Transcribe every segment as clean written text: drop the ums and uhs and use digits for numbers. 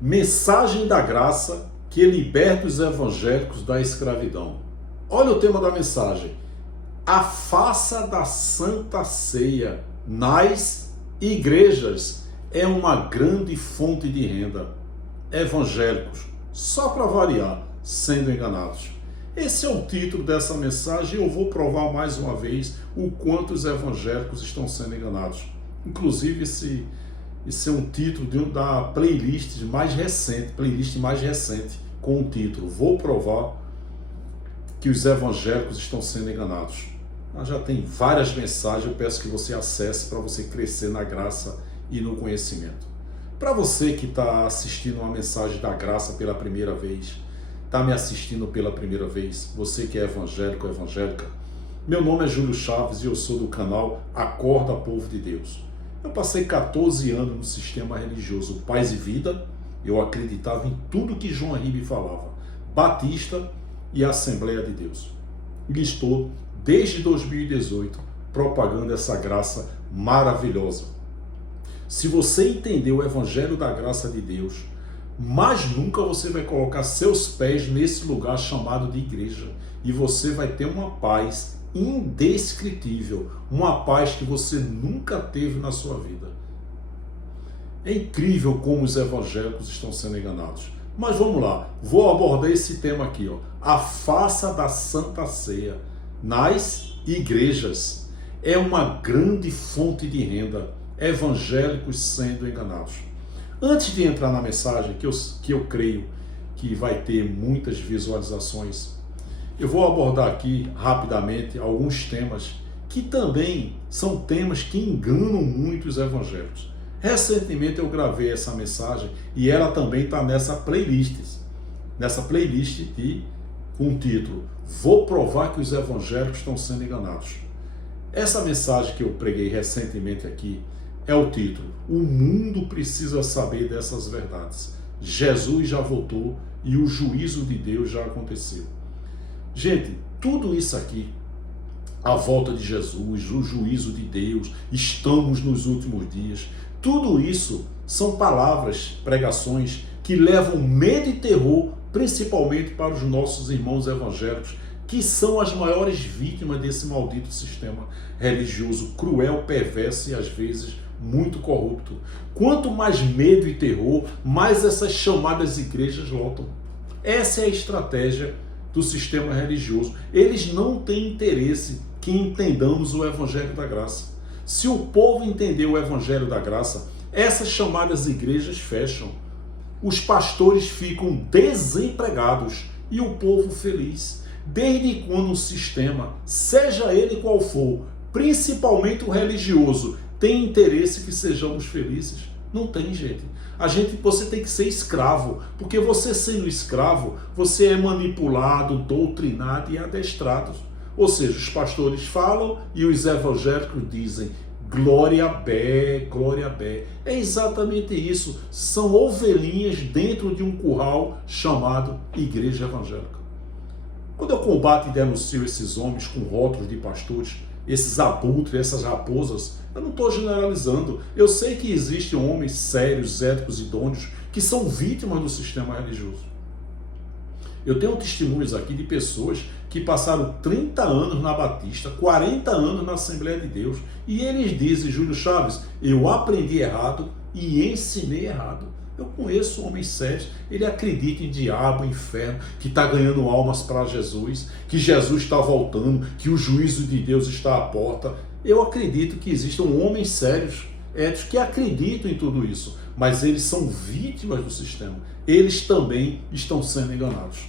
Mensagem da graça que liberta os evangélicos da escravidão. Olha o tema da mensagem. A farsa da Santa Ceia nas igrejas é uma grande fonte de renda. Evangélicos, só para variar, sendo enganados. Esse é o título dessa mensagem e eu vou provar mais uma vez o quanto os evangélicos estão sendo enganados. Inclusive, esse é um título da playlist mais recente, com o título Vou provar que os evangélicos estão sendo enganados. Já tem várias mensagens, eu peço que você acesse para você crescer na graça e no conhecimento. Para você que está assistindo uma mensagem da graça pela primeira vez, está me assistindo pela primeira vez, você que é evangélico ou evangélica, meu nome é Júlio Chaves e eu sou do canal Acorda Povo de Deus. Eu passei 14 anos no sistema religioso Paz e Vida, eu acreditava em tudo que João Ribe falava, Batista e Assembleia de Deus. E estou, desde 2018, propagando essa graça maravilhosa. Se você entender o Evangelho da Graça de Deus, mais nunca você vai colocar seus pés nesse lugar chamado de igreja. E você vai ter uma paz indescritível, uma paz que você nunca teve na sua vida. É incrível como os evangélicos estão sendo enganados. Mas vamos lá, vou abordar esse tema aqui, ó. A farsa da Santa Ceia nas igrejas é uma grande fonte de renda. Evangélicos sendo enganados. Antes de entrar na mensagem, que eu creio que vai ter muitas visualizações, eu vou abordar aqui rapidamente alguns temas que também são temas que enganam muito os evangélicos. Recentemente eu gravei essa mensagem e ela também está nessa playlist com o título Vou provar que os evangélicos estão sendo enganados. Essa mensagem que eu preguei recentemente aqui é o título: O mundo precisa saber dessas verdades. Jesus já voltou e o juízo de Deus já aconteceu. Gente, tudo isso aqui, a volta de Jesus, o juízo de Deus, estamos nos últimos dias, tudo isso são palavras, pregações que levam medo e terror, principalmente para os nossos irmãos evangélicos, que são as maiores vítimas desse maldito sistema religioso cruel, perverso e às vezes muito corrupto. Quanto mais medo e terror, mais essas chamadas igrejas lotam. Essa é a estratégia do sistema religioso. Eles não têm interesse que entendamos o Evangelho da Graça. Se o povo entender o Evangelho da Graça, essas chamadas igrejas fecham. Os pastores ficam desempregados e o povo feliz. Desde quando o sistema, seja ele qual for, principalmente o religioso, tem interesse que sejamos felizes? Não tem, gente. Você tem que ser escravo, porque você sendo escravo, você é manipulado, doutrinado e adestrado. Ou seja, os pastores falam e os evangélicos dizem glória a Bé, glória a Bé. É exatamente isso. São ovelhinhas dentro de um curral chamado igreja evangélica. Quando eu combato e denuncio esses homens com rótulos de pastores, esses abutres, essas raposas, eu não estou generalizando. Eu sei que existem homens sérios, éticos, idôneos, que são vítimas do sistema religioso. Eu tenho testemunhos aqui de pessoas que passaram 30 anos na Batista, 40 anos na Assembleia de Deus, e eles dizem, Júlio Chaves, eu aprendi errado e ensinei errado. Eu conheço homens sérios, ele acredita em diabo, inferno, que está ganhando almas para Jesus, que Jesus está voltando, que o juízo de Deus está à porta. Eu acredito que existam homens sérios, éticos, que acreditam em tudo isso, mas eles são vítimas do sistema. Eles também estão sendo enganados.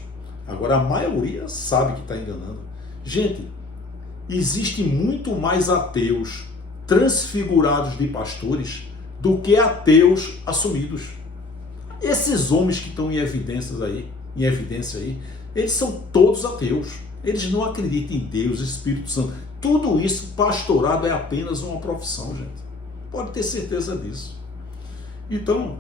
Agora, a maioria sabe que está enganando. Gente, existe muito mais ateus transfigurados de pastores do que ateus assumidos. Esses homens que estão em evidência aí, eles são todos ateus. Eles não acreditam em Deus, Espírito Santo. Tudo isso, pastorado, é apenas uma profissão, gente. Pode ter certeza disso. Então,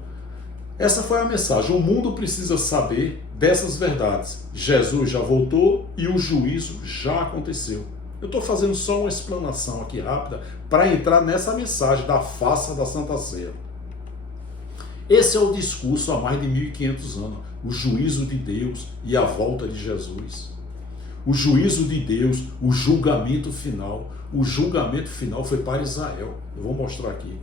essa foi a mensagem. O mundo precisa saber dessas verdades. Jesus já voltou e o juízo já aconteceu. Eu estou fazendo só uma explanação aqui rápida para entrar nessa mensagem da farsa da Santa Ceia. Esse é o discurso há mais de 1500 anos, o juízo de Deus e a volta de Jesus. O juízo de Deus, o julgamento final. O julgamento final foi para Israel. Eu vou mostrar aqui.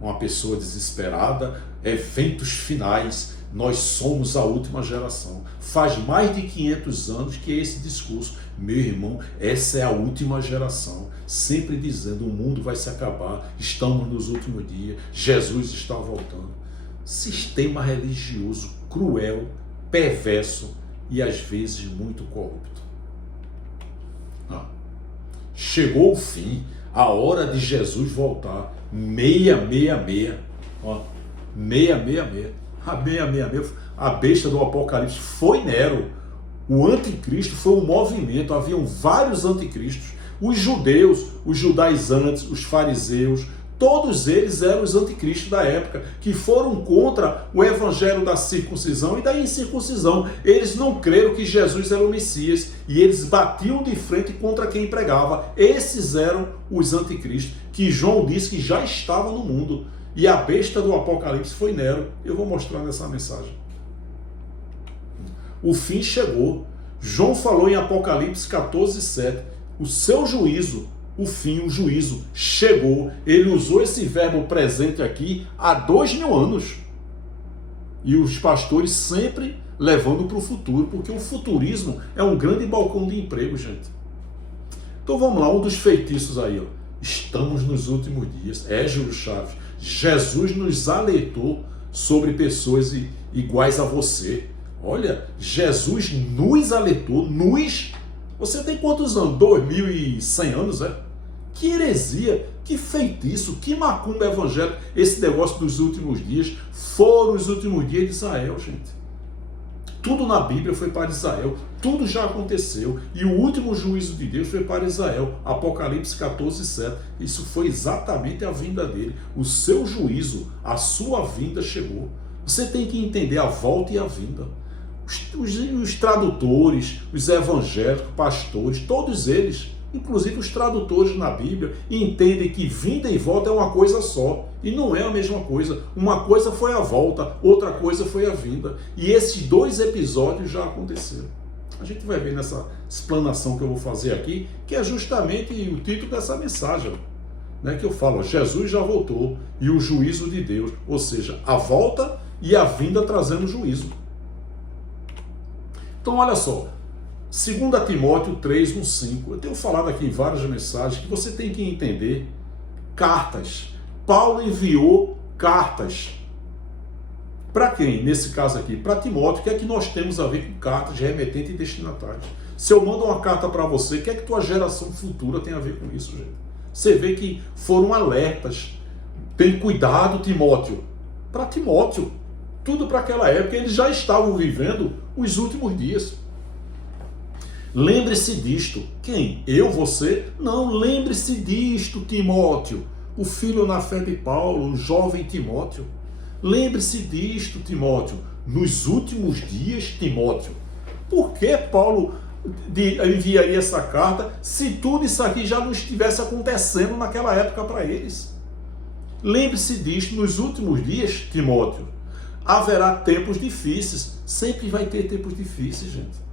Uma pessoa desesperada, eventos finais, nós somos a última geração. Faz mais de 500 anos que é esse discurso. Meu irmão, essa é a última geração. Sempre dizendo, o mundo vai se acabar, estamos nos últimos dias, Jesus está voltando. Sistema religioso cruel, perverso e às vezes muito corrupto. Chegou o fim, a hora de Jesus voltar. 666. 666. A 666, a besta do Apocalipse foi Nero. O anticristo foi um movimento, haviam vários anticristos. Os judeus, os judaizantes, os fariseus, todos eles eram os anticristos da época, que foram contra o evangelho da circuncisão e da incircuncisão. Eles não creram que Jesus era o Messias e eles batiam de frente contra quem pregava. Esses eram os anticristos, que João disse que já estavam no mundo. E a besta do Apocalipse foi Nero. Eu vou mostrar nessa mensagem. O fim chegou. João falou em Apocalipse 14:7. O seu juízo, o fim, o juízo chegou. Ele usou esse verbo presente aqui há 2000 anos. E os pastores sempre levando para o futuro, porque o futurismo é um grande balcão de emprego, gente. Então vamos lá, um dos feitiços aí, ó. Estamos nos últimos dias. Júlio Chaves. Jesus nos alertou sobre pessoas iguais a você. Olha, Jesus nos alertou, Você tem quantos anos? 2100 anos, é? Que heresia, que feitiço, que macumba evangélica. Esse negócio dos últimos dias foram os últimos dias de Israel, gente. Tudo na Bíblia foi para Israel, tudo já aconteceu. E o último juízo de Deus foi para Israel, Apocalipse 14:7. Isso foi exatamente a vinda dele. O seu juízo, a sua vinda chegou. Você tem que entender a volta e a vinda. Os tradutores, os evangélicos, pastores, todos eles, inclusive os tradutores na Bíblia, entendem que vinda e volta é uma coisa só. E não é a mesma coisa. Uma coisa foi a volta, outra coisa foi a vinda. E esses dois episódios já aconteceram. A gente vai ver nessa explanação que eu vou fazer aqui, que é justamente o título dessa mensagem, né, que eu falo, Jesus já voltou e o juízo de Deus, ou seja, a volta e a vinda trazendo juízo. Então olha só, 2 Timóteo 3:1-5, eu tenho falado aqui em várias mensagens que você tem que entender cartas. Paulo enviou cartas. Para quem? Nesse caso aqui, para Timóteo. O que é que nós temos a ver com cartas de remetente e destinatário? Se eu mando uma carta para você, o que é que tua geração futura tem a ver com isso, gente? Você vê que foram alertas. Tem cuidado, Timóteo. Para Timóteo. Tudo para aquela época. Eles já estavam vivendo os últimos dias. Lembre-se disto. Quem? Eu, você? Não, lembre-se disto, Timóteo. O filho na fé de Paulo, o jovem Timóteo. Lembre-se disto, Timóteo. Nos últimos dias, Timóteo. Por que Paulo enviaria essa carta se tudo isso aqui já não estivesse acontecendo naquela época para eles? Lembre-se disto, nos últimos dias, Timóteo, haverá tempos difíceis. Sempre vai ter tempos difíceis, gente.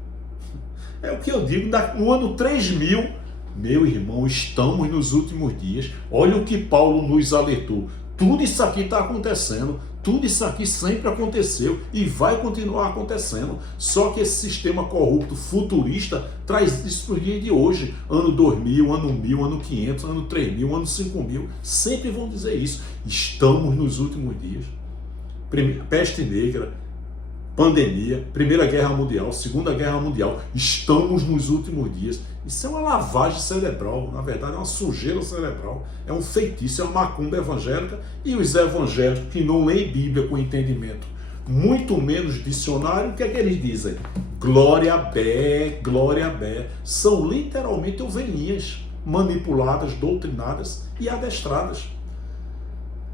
É o que eu digo, no ano 3000... Meu irmão, estamos nos últimos dias. Olha o que Paulo nos alertou. Tudo isso aqui está acontecendo. Tudo isso aqui sempre aconteceu e vai continuar acontecendo. Só que esse sistema corrupto futurista traz isso para o dia de hoje. Ano 2000, ano 1000, ano 500, ano 3000, ano 5000. Sempre vão dizer isso. Estamos nos últimos dias. Peste negra, pandemia, Primeira Guerra Mundial, Segunda Guerra Mundial, estamos nos últimos dias. Isso é uma lavagem cerebral, na verdade é uma sujeira cerebral, é um feitiço, é uma macumba evangélica. E os evangélicos que não leem Bíblia com entendimento, muito menos dicionário, o que é que eles dizem? Glória a Bé, glória a Bé. São literalmente ovelhinhas manipuladas, doutrinadas e adestradas.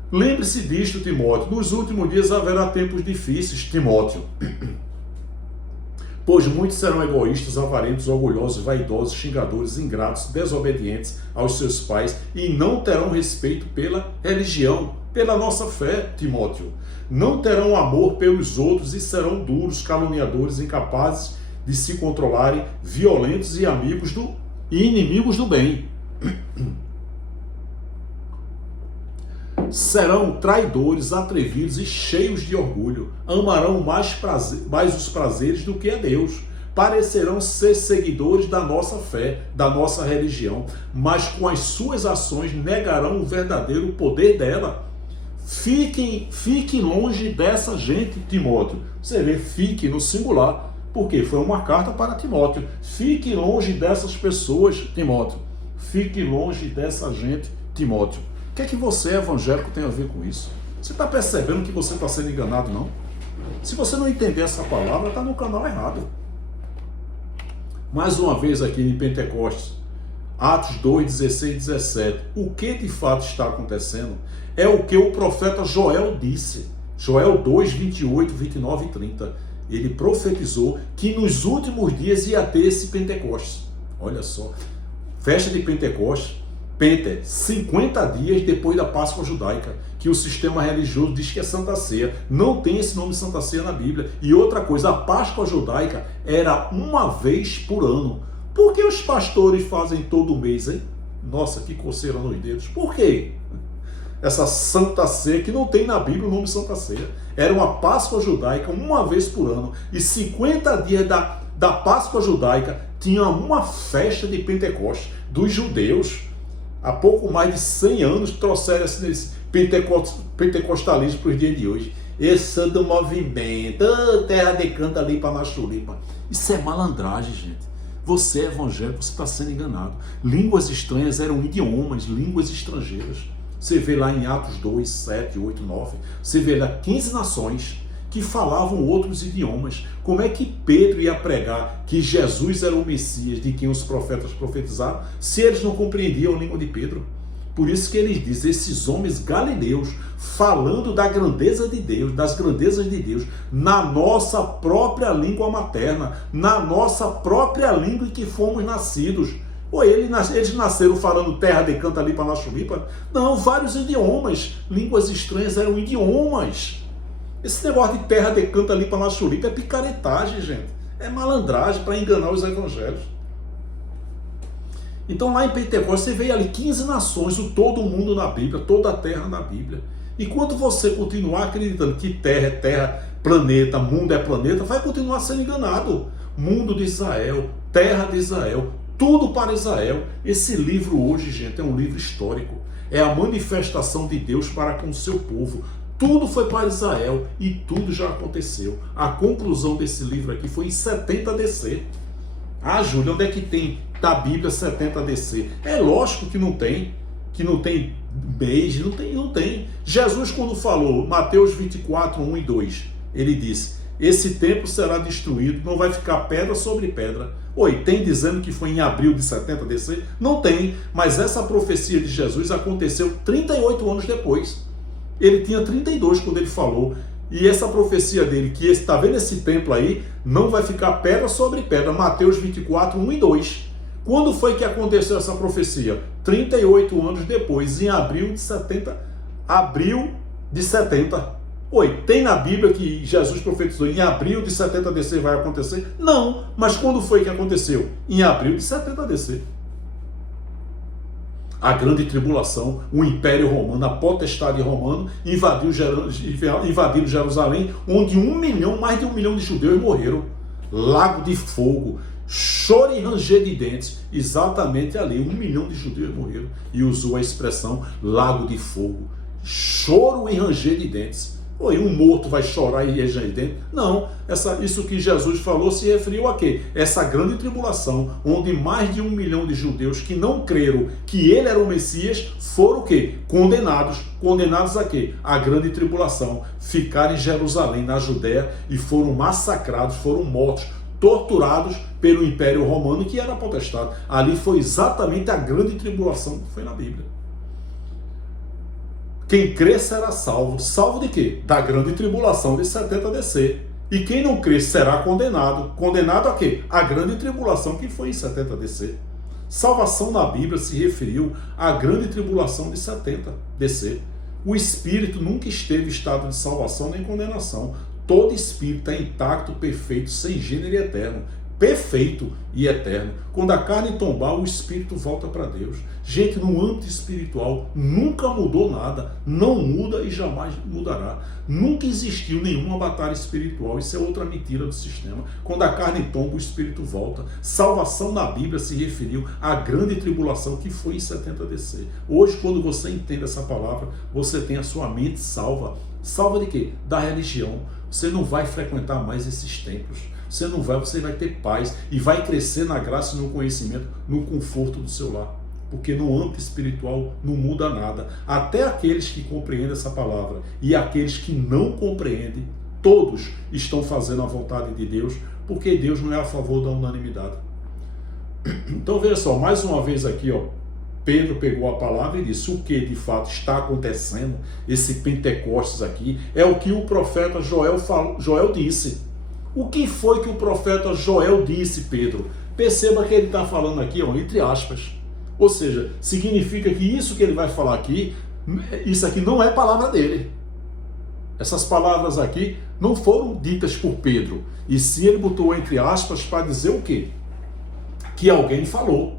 Lembre-se disto, Timóteo. Nos últimos dias haverá tempos difíceis, Timóteo. Pois muitos serão egoístas, avarentos, orgulhosos, vaidosos, xingadores, ingratos, desobedientes aos seus pais e não terão respeito pela religião, pela nossa fé, Timóteo. Não terão amor pelos outros e serão duros, caluniadores, incapazes de se controlarem, violentos e inimigos do bem. Serão traidores, atrevidos e cheios de orgulho. Amarão mais os prazeres do que a Deus. Parecerão ser seguidores da nossa fé, da nossa religião, mas com as suas ações negarão o verdadeiro poder dela. Fique longe dessa gente, Timóteo. Você vê, fique no singular, porque foi uma carta para Timóteo. Fique longe dessas pessoas, Timóteo. Fique longe dessa gente, Timóteo. O que é que você, evangélico, tem a ver com isso? Você está percebendo que você está sendo enganado, não? Se você não entender essa palavra, está no canal errado. Mais uma vez aqui em Pentecostes, Atos 2, 16 e 17. O que de fato está acontecendo é o que o profeta Joel disse. Joel 2, 28, 29 e 30. Ele profetizou que nos últimos dias ia ter esse Pentecostes. Olha só, festa de Pentecostes, 50 dias depois da Páscoa judaica, que o sistema religioso diz que é Santa Ceia. Não tem esse nome Santa Ceia na Bíblia. E outra coisa, a Páscoa judaica era uma vez por ano. Por que os pastores fazem todo mês, hein? Nossa, que coceira nos dedos. Por quê? Essa Santa Ceia, que não tem na Bíblia o nome Santa Ceia. Era uma Páscoa judaica uma vez por ano. E 50 dias da Páscoa judaica tinha uma festa de Pentecostes dos judeus. Há pouco mais de 100 anos trouxeram esse pentecostalismo para os dias de hoje. Esse do movimento, terra de canto ali para na chulipa. Isso é malandragem, gente. Você é evangélico, você está sendo enganado. Línguas estranhas eram idiomas, línguas estrangeiras. Você vê lá em Atos 2, 7, 8, 9, você vê lá 15 nações que falavam outros idiomas. Como é que Pedro ia pregar que Jesus era o Messias de quem os profetas profetizaram, se eles não compreendiam a língua de Pedro? Por isso que eles dizem, esses homens galileus, falando da grandeza de Deus, das grandezas de Deus, na nossa própria língua materna, na nossa própria língua em que fomos nascidos. Ou eles nasceram falando terra de canta ali para na chulipa? Não, vários idiomas. Línguas estranhas eram idiomas. Esse negócio de terra de canta ali para na chulipa é picaretagem, gente. É malandragem para enganar os evangélicos. Então lá em Pentecostes você vê ali 15 nações, o todo mundo na Bíblia, toda a terra na Bíblia. Enquanto você continuar acreditando que terra é terra, planeta, mundo é planeta, vai continuar sendo enganado. Mundo de Israel, terra de Israel, tudo para Israel. Esse livro hoje, gente, é um livro histórico. É a manifestação de Deus para com o seu povo. Tudo foi para Israel e tudo já aconteceu. A conclusão desse livro aqui foi em 70 DC. Ah, Júlio, onde é que tem da Bíblia 70 DC? É lógico que não tem mês, não tem. Jesus, quando falou, Mateus 24, 1 e 2, ele disse, esse templo será destruído, não vai ficar pedra sobre pedra. Oi, tem dizendo que foi em abril de 70 DC? Não tem, mas essa profecia de Jesus aconteceu 38 anos depois. Ele tinha 32 quando ele falou. E essa profecia dele, que está vendo esse templo aí, não vai ficar pedra sobre pedra. Mateus 24, 1 e 2. Quando foi que aconteceu essa profecia? 38 anos depois, em abril de 70. Abril de 70. Oi, tem na Bíblia que Jesus profetizou em abril de 70 DC vai acontecer? Não, mas quando foi que aconteceu? Em abril de 70 DC. A grande tribulação, o Império Romano, a potestade romana invadiram Jerusalém, onde mais de 1 milhão de judeus morreram. Lago de fogo, choro e ranger de dentes, exatamente ali, 1 milhão de judeus morreram. E usou a expressão lago de fogo, choro e ranger de dentes. Oi, um morto vai chorar e ranger de dentes? Não, isso que Jesus falou se referiu a quê? Essa grande tribulação, onde mais de 1 milhão de judeus que não creram que ele era o Messias, foram o quê? Condenados. Condenados a quê? A grande tribulação. Ficaram em Jerusalém, na Judéia, e foram massacrados, foram mortos, torturados pelo Império Romano, que era potestade. Ali foi exatamente a grande tribulação que foi na Bíblia. Quem crê será salvo. Salvo de quê? Da grande tribulação de 70 DC. E quem não crê será condenado. Condenado a quê? A grande tribulação que foi em 70 DC. Salvação na Bíblia se referiu à grande tribulação de 70 DC. O espírito nunca esteve em estado de salvação nem condenação. Todo espírito é intacto, perfeito, sem gênero e eterno. Perfeito e eterno. Quando a carne tombar, o espírito volta para Deus. Gente, no âmbito espiritual nunca mudou nada, não muda e jamais mudará. Nunca existiu nenhuma batalha espiritual. Isso é outra mentira do sistema. Quando a carne tomba, o espírito volta. Salvação na Bíblia se referiu à grande tribulação que foi em 70 DC. Hoje, quando você entende essa palavra, você tem a sua mente salva. Salva de quê? Da religião. Você não vai frequentar mais esses templos. Você vai ter paz e vai crescer na graça e no conhecimento, no conforto do seu lar. Porque no âmbito espiritual não muda nada. Até aqueles que compreendem essa palavra e aqueles que não compreendem, todos estão fazendo a vontade de Deus, porque Deus não é a favor da unanimidade. Então veja só, mais uma vez aqui, Pedro pegou a palavra e disse: o que de fato está acontecendo, esse Pentecostes aqui, é o que o profeta Joel disse. O que foi que o profeta Joel disse, Pedro? Perceba que ele está falando aqui, entre aspas. Ou seja, significa que isso que ele vai falar aqui, isso aqui não é palavra dele. Essas palavras aqui não foram ditas por Pedro. E sim, ele botou entre aspas para dizer o quê? Que alguém falou.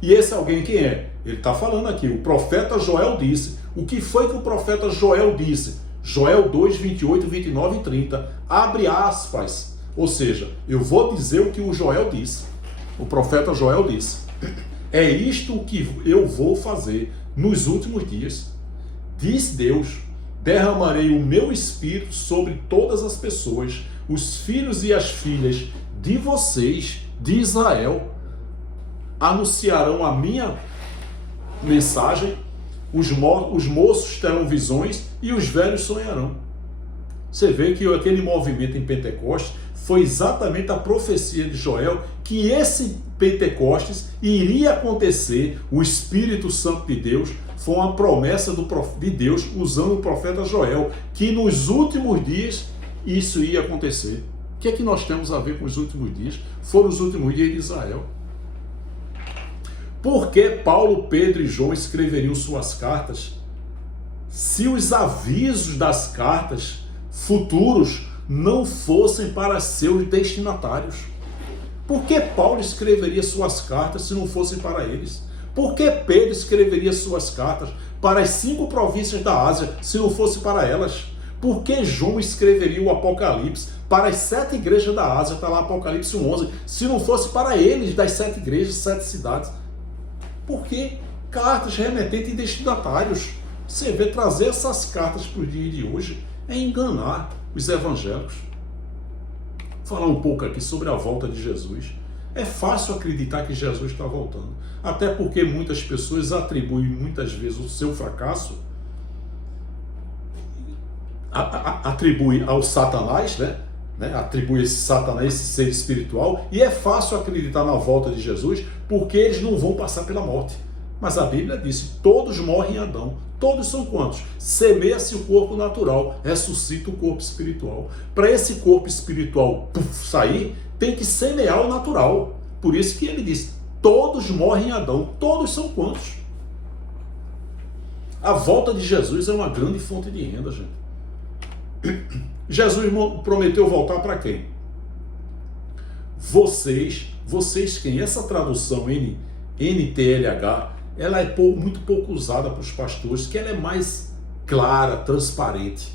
E esse alguém quem é? Ele está falando aqui, o profeta Joel disse. O que foi que o profeta Joel disse? Joel 2, 28, 29 e 30. Abre aspas. Ou seja, eu vou dizer o que o Joel disse. O profeta Joel disse: é isto o que eu vou fazer nos últimos dias. Diz Deus: derramarei o meu espírito sobre todas as pessoas. Os filhos e as filhas de vocês, de Israel, anunciarão a minha mensagem. Os moços terão visões e os velhos sonharão. Você vê que aquele movimento em Pentecostes foi exatamente a profecia de Joel, que esse Pentecostes iria acontecer. O Espírito Santo de Deus foi uma promessa de Deus usando o profeta Joel, que nos últimos dias isso ia acontecer. O que é que nós temos a ver com os últimos dias? Foram os últimos dias de Israel. Por que Paulo, Pedro e João escreveriam suas cartas se os avisos das cartas futuros não fossem para seus destinatários? Por que Paulo escreveria suas cartas se não fossem para eles? Por que Pedro escreveria suas cartas para as 5 províncias da Ásia se não fosse para elas? Por que João escreveria o Apocalipse para as 7 igrejas da Ásia, está lá Apocalipse 11, se não fosse para eles das 7 igrejas, 7 cidades? Porque cartas remetentes e destinatários. Você vê, trazer essas cartas para o dia de hoje é enganar os evangélicos. Vou falar um pouco aqui sobre a volta de Jesus. É fácil acreditar que Jesus está voltando. Até porque muitas pessoas atribuem muitas vezes o seu fracasso atribui ao Satanás, atribui esse Satanás, esse ser espiritual, e é fácil acreditar na volta de Jesus porque eles não vão passar pela morte. Mas a Bíblia disse: todos morrem em Adão. Todos são quantos? Semeia-se o corpo natural, ressuscita o corpo espiritual. Para esse corpo espiritual sair, tem que semear o natural. Por isso que ele disse: todos morrem em Adão. Todos são quantos? A volta de Jesus é uma grande fonte de renda, gente. Jesus prometeu voltar para quem? Vocês quem? Essa tradução NTLH, ela é muito pouco usada para os pastores, que ela é mais clara, transparente,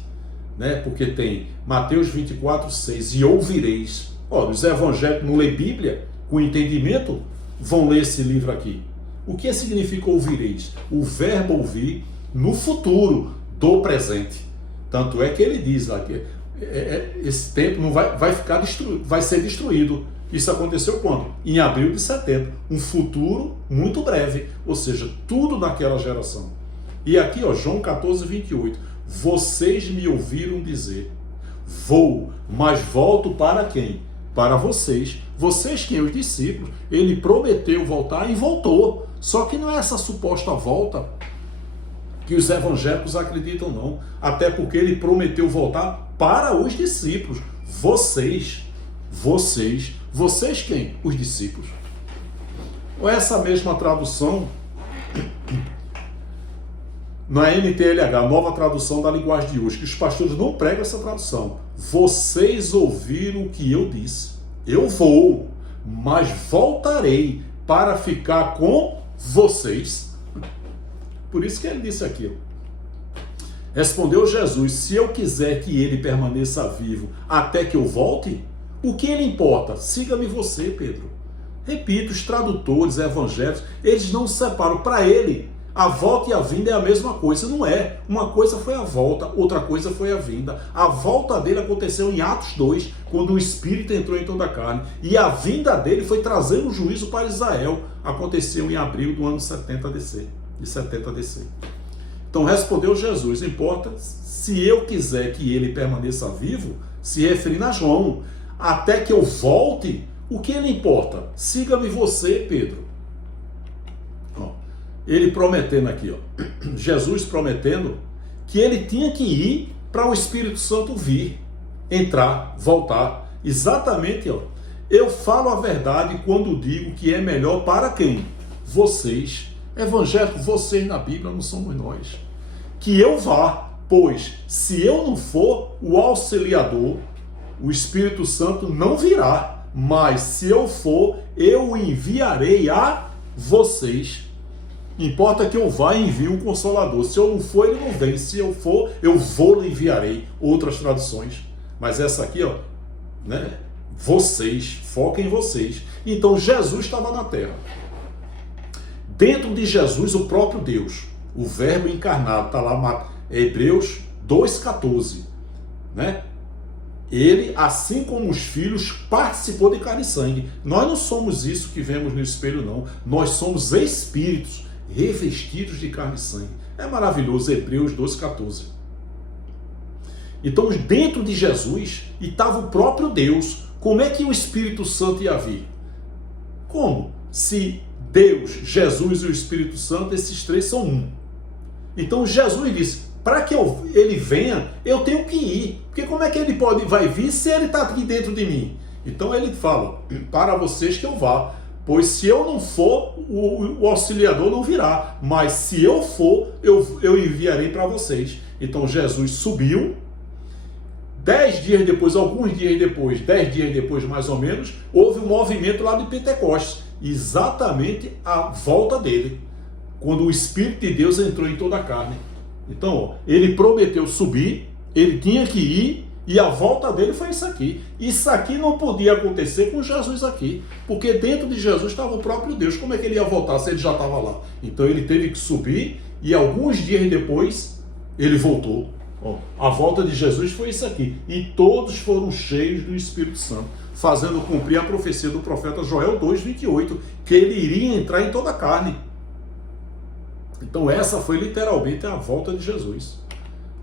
porque tem Mateus 24, 6, e ouvireis. Os evangélicos não lê Bíblia com entendimento, vão ler esse livro aqui. O que significa ouvireis? O verbo ouvir no futuro do presente. Tanto é que ele diz lá que esse templo não vai ficar destruído, vai ser destruído. Isso aconteceu quando? Em abril de 70. Um futuro muito breve, ou seja, tudo naquela geração. E aqui, João 14, 28. Vocês me ouviram dizer: vou, mas volto para quem? Para vocês. Vocês quem? Os discípulos. Ele prometeu voltar e voltou. Só que não é essa suposta volta que os evangélicos acreditam, não. Até porque ele prometeu voltar para os discípulos. Vocês quem? Os discípulos. Ou essa mesma tradução na NTLH, nova tradução da linguagem de hoje, que os pastores não pregam essa tradução. Vocês ouviram o que eu disse. Eu vou, mas voltarei para ficar com vocês. Por isso que ele disse aquilo. Respondeu Jesus: se eu quiser que ele permaneça vivo até que eu volte, o que ele importa? Siga-me você, Pedro. Repito, os tradutores evangélicos, eles não separam. Para ele, a volta e a vinda é a mesma coisa. Não é. Uma coisa foi a volta, outra coisa foi a vinda. A volta dele aconteceu em Atos 2, quando o Espírito entrou em toda a carne. E a vinda dele foi trazer um juízo para Israel. Aconteceu em abril do ano 70 DC. De 70 DC. Então respondeu Jesus: importa se eu quiser que ele permaneça vivo, se referindo a João, até que eu volte, o que ele importa? Siga-me você, Pedro. Ó, ele prometendo aqui, ó, Jesus prometendo que ele tinha que ir para o Espírito Santo vir, entrar, voltar. Exatamente, ó. Eu falo a verdade quando digo que é melhor para quem? Vocês. Evangélico, vocês na Bíblia, não somos nós. Que eu vá, pois se eu não for, o auxiliador, o Espírito Santo não virá, mas se eu for, eu o enviarei a vocês. Importa que eu vá e envie o Consolador. Se eu não for, ele não vem. Se eu for, eu vou lhe enviarei. Outras traduções. Mas essa aqui, ó, né? Vocês, foca em vocês. Então Jesus estava na terra. Dentro de Jesus, o próprio Deus, o Verbo encarnado, está lá, Hebreus 2,14, né? Ele, assim como os filhos, participou de carne e sangue. Nós não somos isso que vemos no espelho, não. Nós somos espíritos revestidos de carne e sangue. É maravilhoso, Hebreus 2,14. Então, dentro de Jesus estava o próprio Deus. Como é que o Espírito Santo ia vir? Como? Se Deus, Jesus e o Espírito Santo, esses três são um. Então Jesus disse: para que ele venha, eu tenho que ir. Porque como é que ele vai vir se ele está aqui dentro de mim? Então ele fala: para vocês que eu vá. Pois se eu não for, o auxiliador não virá. Mas se eu for, eu enviarei para vocês. Então Jesus subiu. 10 dias depois, alguns dias depois, 10 dias depois mais ou menos, houve um movimento lá de Pentecostes. Exatamente a volta dele. Quando o Espírito de Deus entrou em toda a carne. Então, ó, ele prometeu subir, ele tinha que ir, e a volta dele foi isso aqui. Isso aqui não podia acontecer com Jesus aqui, porque dentro de Jesus estava o próprio Deus. Como é que ele ia voltar se ele já estava lá? Então ele teve que subir, e alguns dias depois ele voltou. Ó, a volta de Jesus foi isso aqui. E todos foram cheios do Espírito Santo, fazendo cumprir a profecia do profeta Joel 2,28, que ele iria entrar em toda a carne. Então essa foi literalmente a volta de Jesus.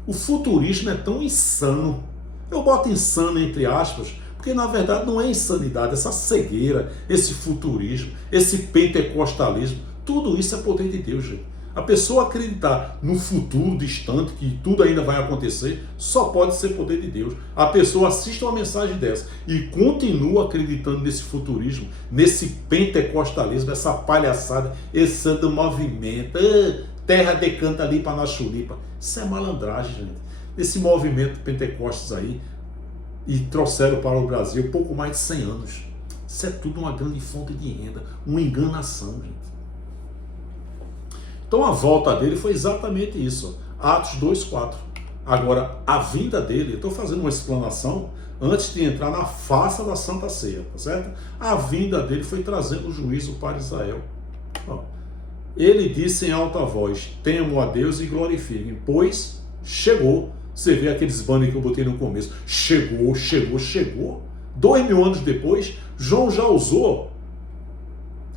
O futurismo é tão insano. Eu boto insano entre aspas, porque na verdade não é insanidade, essa cegueira, esse futurismo, esse pentecostalismo, tudo isso é poder de Deus, gente. A pessoa acreditar no futuro distante, que tudo ainda vai acontecer, só pode ser poder de Deus. A pessoa assiste uma mensagem dessa e continua acreditando nesse futurismo, nesse pentecostalismo, essa palhaçada, esse do movimento, terra decanta ali para na chulipa. Isso é malandragem, gente. Esse movimento Pentecostes aí, e trouxeram para o Brasil pouco mais de 100 anos. Isso é tudo uma grande fonte de renda, uma enganação, gente. Então a volta dele foi exatamente isso, Atos 2,4. Agora, a vinda dele, eu estou fazendo uma explanação antes de entrar na face da Santa Ceia, tá certo? A vinda dele foi trazendo o juízo para Israel. Ó, ele disse em alta voz: temam a Deus e glorifiquem, pois chegou. Você vê aqueles banners que eu botei no começo. Chegou, chegou, chegou. 2000 anos depois, João já usou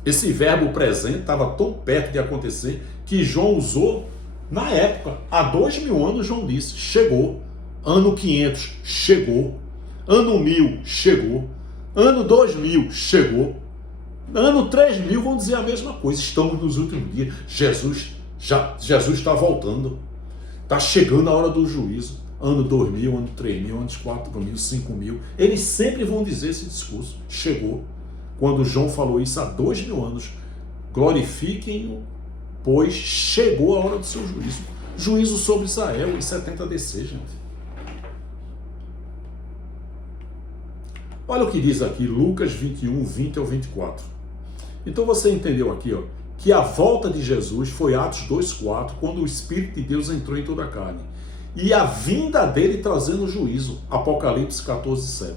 esse verbo presente, estava tão perto de acontecer, que João usou na época. Há 2000 anos João disse: chegou. Ano 500, chegou. Ano 1000, chegou. Ano 2000, chegou. Ano 3000, vão dizer a mesma coisa. Estamos nos últimos dias. Jesus está voltando. Está chegando a hora do juízo. Ano 2000, ano 3000, anos 4000, 5000. Eles sempre vão dizer esse discurso. Chegou. Quando João falou isso há 2000 anos, glorifiquem-o, pois chegou a hora do seu juízo. Juízo sobre Israel em 70 DC, gente. Olha o que diz aqui, Lucas 21, 20 ao 24. Então você entendeu aqui, ó, que a volta de Jesus foi Atos 2,4, quando o Espírito de Deus entrou em toda a carne. E a vinda dele trazendo juízo, Apocalipse 14, 7.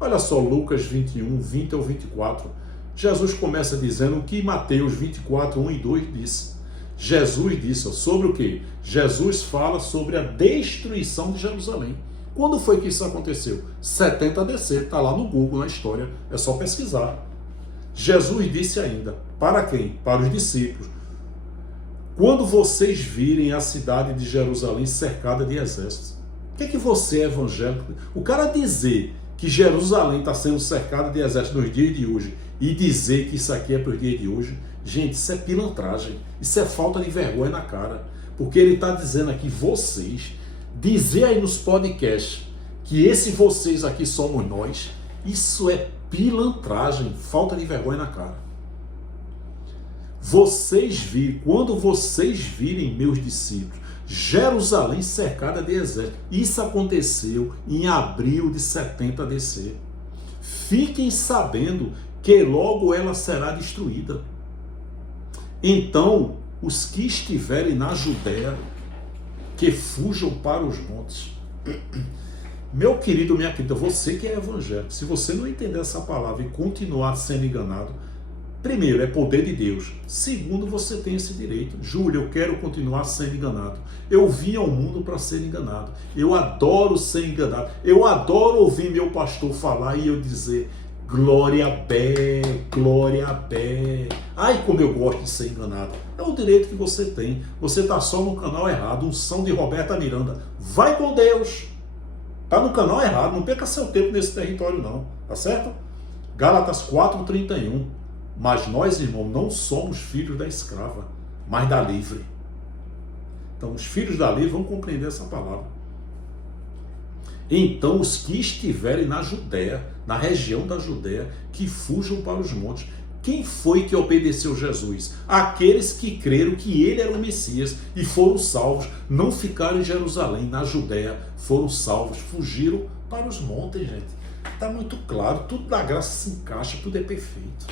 Olha só, Lucas 21, 20 ao 24. Jesus começa dizendo o que Mateus 24, 1 e 2 diz. Jesus disse, ó, sobre o quê? Jesus fala sobre a destruição de Jerusalém. Quando foi que isso aconteceu? 70 DC, está lá no Google, na história, é só pesquisar. Jesus disse ainda, para quem? Para os discípulos. Quando vocês virem a cidade de Jerusalém cercada de exércitos. O que é que você é evangélico? O cara dizer que Jerusalém está sendo cercada de exércitos nos dias de hoje e dizer que isso aqui é para os dias de hoje, gente, isso é pilantragem, isso é falta de vergonha na cara. Porque ele está dizendo aqui, vocês, dizer aí nos podcasts que esse vocês aqui somos nós, isso é pilantragem, falta de vergonha na cara. Quando vocês virem, meus discípulos, Jerusalém cercada de exército, isso aconteceu em abril de 70 DC. Fiquem sabendo que logo ela será destruída. Então, os que estiverem na Judéia, que fujam para os montes. Meu querido, minha querida, você que é evangélico, se você não entender essa palavra e continuar sendo enganado, primeiro, é poder de Deus. Segundo, você tem esse direito. Júlio, eu quero continuar sendo enganado. Eu vim ao mundo para ser enganado. Eu adoro ser enganado. Eu adoro ouvir meu pastor falar e eu dizer, glória a Bé, glória a Bé. Ai, como eu gosto de ser enganado. É o direito que você tem. Você está só no canal errado. Unção de Roberta Miranda. Vai com Deus. Está no canal errado. Não perca seu tempo nesse território não. Tá certo? Gálatas 4:31. Mas nós, irmãos, não somos filhos da escrava, mas da livre. Então, os filhos da livre vão compreender essa palavra. Então, os que estiverem na Judéia, na região da Judéia, que fujam para os montes. Quem foi que obedeceu Jesus? Aqueles que creram que ele era o Messias e foram salvos. Não ficaram em Jerusalém, na Judéia, foram salvos, fugiram para os montes, gente. Está muito claro, tudo da graça se encaixa, tudo é perfeito.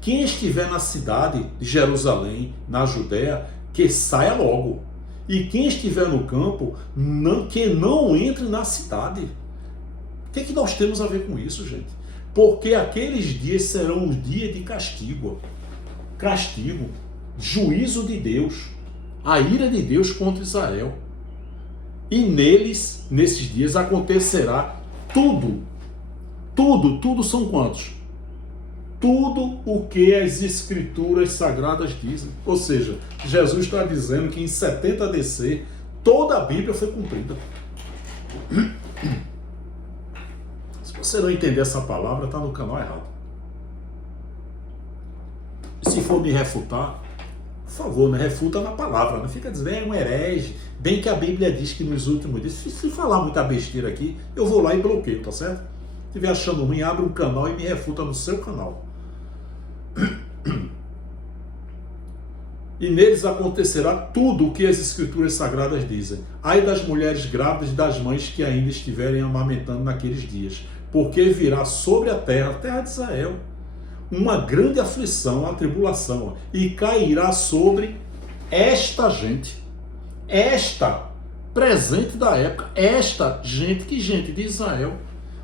Quem estiver na cidade de Jerusalém, na Judéia, que saia logo. E quem estiver no campo, que não entre na cidade. O que nós temos a ver com isso, gente? Porque aqueles dias serão os dias de castigo. Castigo, juízo de Deus, a ira de Deus contra Israel. E nesses dias acontecerá tudo. Tudo são quantos? Tudo o que as escrituras sagradas dizem. Ou seja, Jesus está dizendo que em 70 DC toda a Bíblia foi cumprida. Se você não entender essa palavra, está no canal errado. E se for me refutar, por favor, me refuta na palavra. Não fica dizendo, é um herege. Bem que a Bíblia diz que nos últimos dias, se falar muita besteira aqui, eu vou lá e bloqueio, tá certo? Se estiver achando ruim, abre um canal e me refuta no seu canal. E neles acontecerá tudo o que as escrituras sagradas dizem. Ai das mulheres grávidas e das mães que ainda estiverem amamentando naqueles dias, porque virá sobre a terra de Israel, uma grande aflição, a tribulação, e cairá sobre esta gente, esta presente da época, esta gente, que gente de Israel,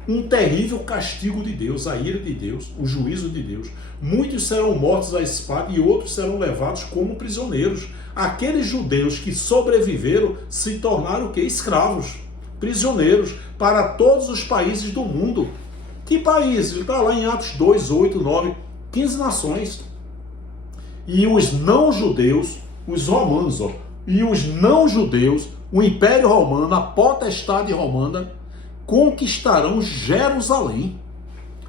um terrível castigo de Deus, a ira de Deus, o juízo de Deus. Muitos serão mortos à espada e outros serão levados como prisioneiros. Aqueles judeus que sobreviveram se tornaram o quê? Escravos, prisioneiros, para todos os países do mundo. Que países? Está lá em Atos 2, 8, 9, 15 nações. E os não-judeus, os romanos, e os não-judeus, o Império Romano, a potestade romana, conquistarão Jerusalém,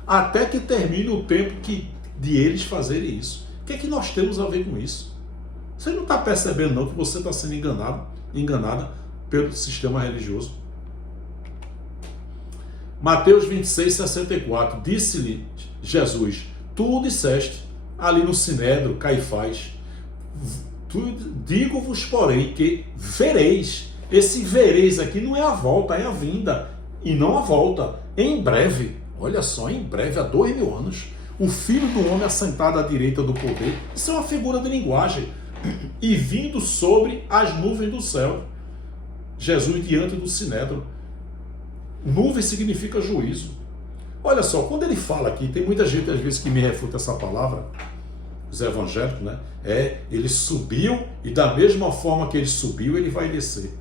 até que termine o tempo de eles fazerem isso. O que é que nós temos a ver com isso? Você não está percebendo não que você está sendo enganada pelo sistema religioso? Mateus 26, 64, disse-lhe Jesus, tu disseste ali no Sinédrio, Caifás, Digo-vos, porém, que vereis. Esse vereis aqui não é a volta, é a vinda. E não a volta. Em breve, olha só, em breve, há 2000 anos, o Filho do Homem assentado à direita do poder. Isso é uma figura de linguagem. E vindo sobre as nuvens do céu. Jesus diante do sinédrio. Nuvem significa juízo. Olha só, quando ele fala aqui, tem muita gente às vezes que me refuta essa palavra, os evangélicos, né? Ele subiu e da mesma forma que ele subiu, ele vai descer.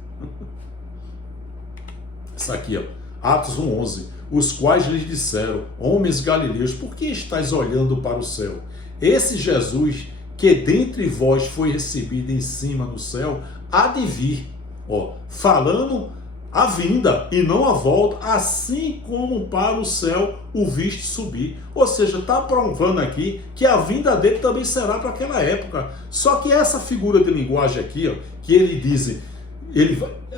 Isso aqui, ó, Atos 1:11. Os quais lhes disseram, homens galileus, por que estáis olhando para o céu? Esse Jesus, que dentre vós foi recebido em cima no céu, há de vir. Ó, falando a vinda e não a volta, assim como para o céu o viste subir. Ou seja, está provando aqui que a vinda dele também será para aquela época. Só que essa figura de linguagem aqui, ó, que ele diz,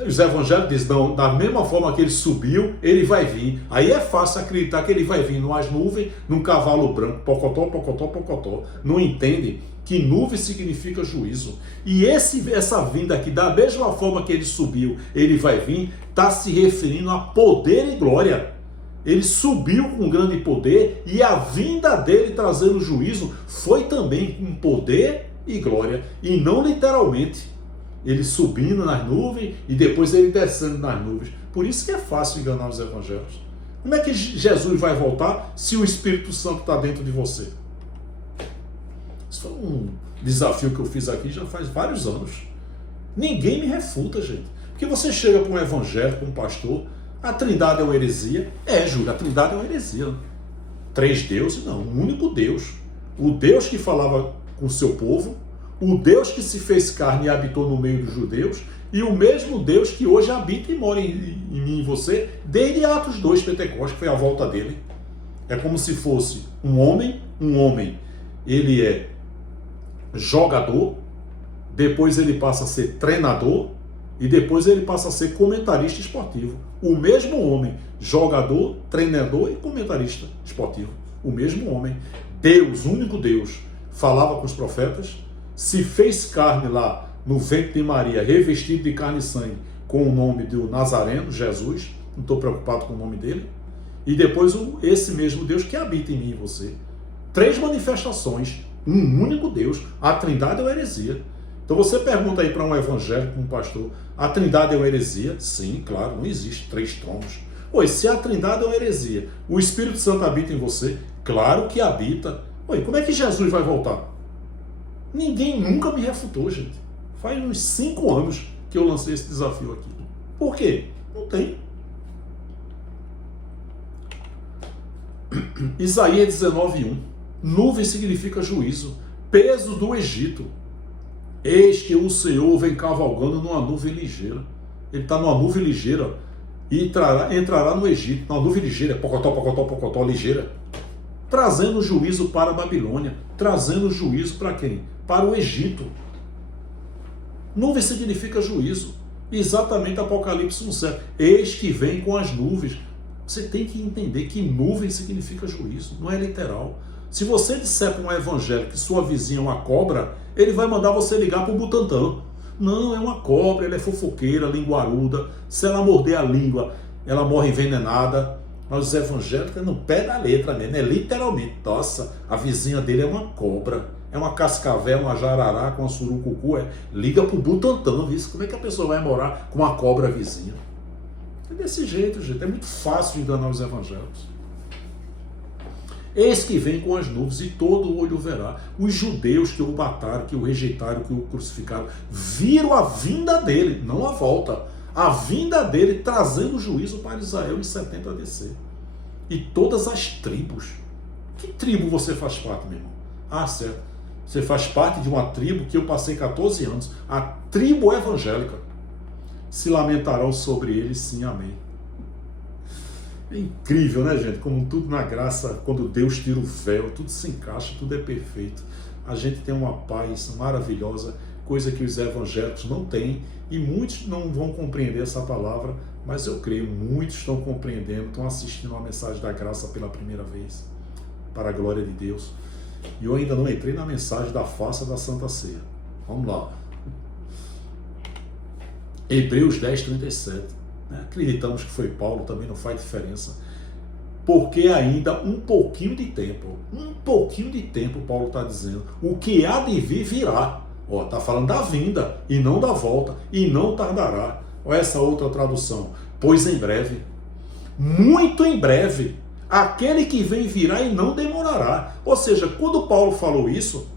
os evangélicos dizem, não, da mesma forma que ele subiu, ele vai vir. Aí é fácil acreditar que ele vai vir numas nuvens, num cavalo branco, pocotó, pocotó, pocotó. Não entende que nuvem significa juízo. E essa vinda aqui, da mesma forma que ele subiu, ele vai vir, está se referindo a poder e glória. Ele subiu com grande poder e a vinda dele trazendo juízo foi também com poder e glória. E não literalmente. Ele subindo nas nuvens e depois ele descendo nas nuvens. Por isso que é fácil enganar os evangélicos. Como é que Jesus vai voltar se o Espírito Santo está dentro de você? Isso foi um desafio que eu fiz aqui já faz vários anos. Ninguém me refuta, gente. Porque você chega para um evangélico, um pastor, a Trindade é uma heresia. Júlio, a Trindade é uma heresia. 3 deuses? Não, um único Deus. O Deus que falava com o seu povo, o Deus que se fez carne e habitou no meio dos judeus, e o mesmo Deus que hoje habita e mora em mim e você, desde Atos 2, Pentecostes, que foi a volta dele. É como se fosse um homem, ele é jogador, depois ele passa a ser treinador, e depois ele passa a ser comentarista esportivo. O mesmo homem, jogador, treinador e comentarista esportivo. O mesmo homem. Deus, único Deus, falava com os profetas, se fez carne lá no ventre de Maria, revestido de carne e sangue, com o nome do Nazareno, Jesus, não estou preocupado com o nome dele, e depois esse mesmo Deus que habita em mim e você. 3 manifestações, um único Deus. A Trindade é uma heresia. Então você pergunta aí para um evangélico, um pastor, a Trindade é uma heresia? Sim, claro, não existe 3 tronos. Oi, se a Trindade é uma heresia, o Espírito Santo habita em você? Claro que habita. Oi, como é que Jesus vai voltar? Ninguém nunca me refutou, gente. Faz uns 5 anos que eu lancei esse desafio aqui. Por quê? Não tem. Isaías 19:1. Nuvem significa juízo. Peso do Egito. Eis que o Senhor vem cavalgando numa nuvem ligeira. Ele está numa nuvem ligeira e entrará no Egito. Numa nuvem ligeira, pocotó, pocotó, pocotó, ligeira. Trazendo juízo para a Babilônia. Trazendo juízo para quem? Para o Egito. Nuvem significa juízo. Exatamente Apocalipse 1:7. Eis que vem com as nuvens. Você tem que entender que nuvem significa juízo. Não é literal. Se você disser para um evangélico que sua vizinha é uma cobra, ele vai mandar você ligar para o Butantan. Não, é uma cobra, ela é fofoqueira, linguaruda. Se ela morder a língua, ela morre envenenada. Mas os evangélicos no pé da letra mesmo, é literalmente. Nossa, a vizinha dele é uma cobra, é uma cascavel, uma jarará, com uma surucucu. Liga para o Butantan, viu? Como é que a pessoa vai morar com uma cobra vizinha? É desse jeito, gente. É muito fácil enganar os evangélicos. Eis que vem com as nuvens e todo o olho verá. Os judeus que o mataram, que o rejeitaram, que o crucificaram, viram a vinda dele, não a volta. A vinda dele trazendo juízo para Israel em 70 AD. E todas as tribos. Que tribo você faz parte, meu irmão? Ah, certo. Você faz parte de uma tribo que eu passei 14 anos. A tribo evangélica. Se lamentarão sobre ele, sim, amém. É incrível, né, gente? Como tudo na graça, quando Deus tira o véu, tudo se encaixa, tudo é perfeito. A gente tem uma paz maravilhosa, coisa que os evangélicos não têm, e muitos não vão compreender essa palavra, mas eu creio, muitos estão compreendendo, estão assistindo a mensagem da graça pela primeira vez, para a glória de Deus. E eu ainda não entrei na mensagem da face da Santa Ceia. Vamos lá. Hebreus 10, 37. Acreditamos que foi Paulo, também não faz diferença. Porque ainda um pouquinho de tempo, Paulo está dizendo, o que há de vir virá. Está falando da vinda e não da volta, e não tardará. Olha essa outra tradução. Pois em breve, muito em breve, aquele que vem virá e não demorará. Ou seja, quando Paulo falou isso,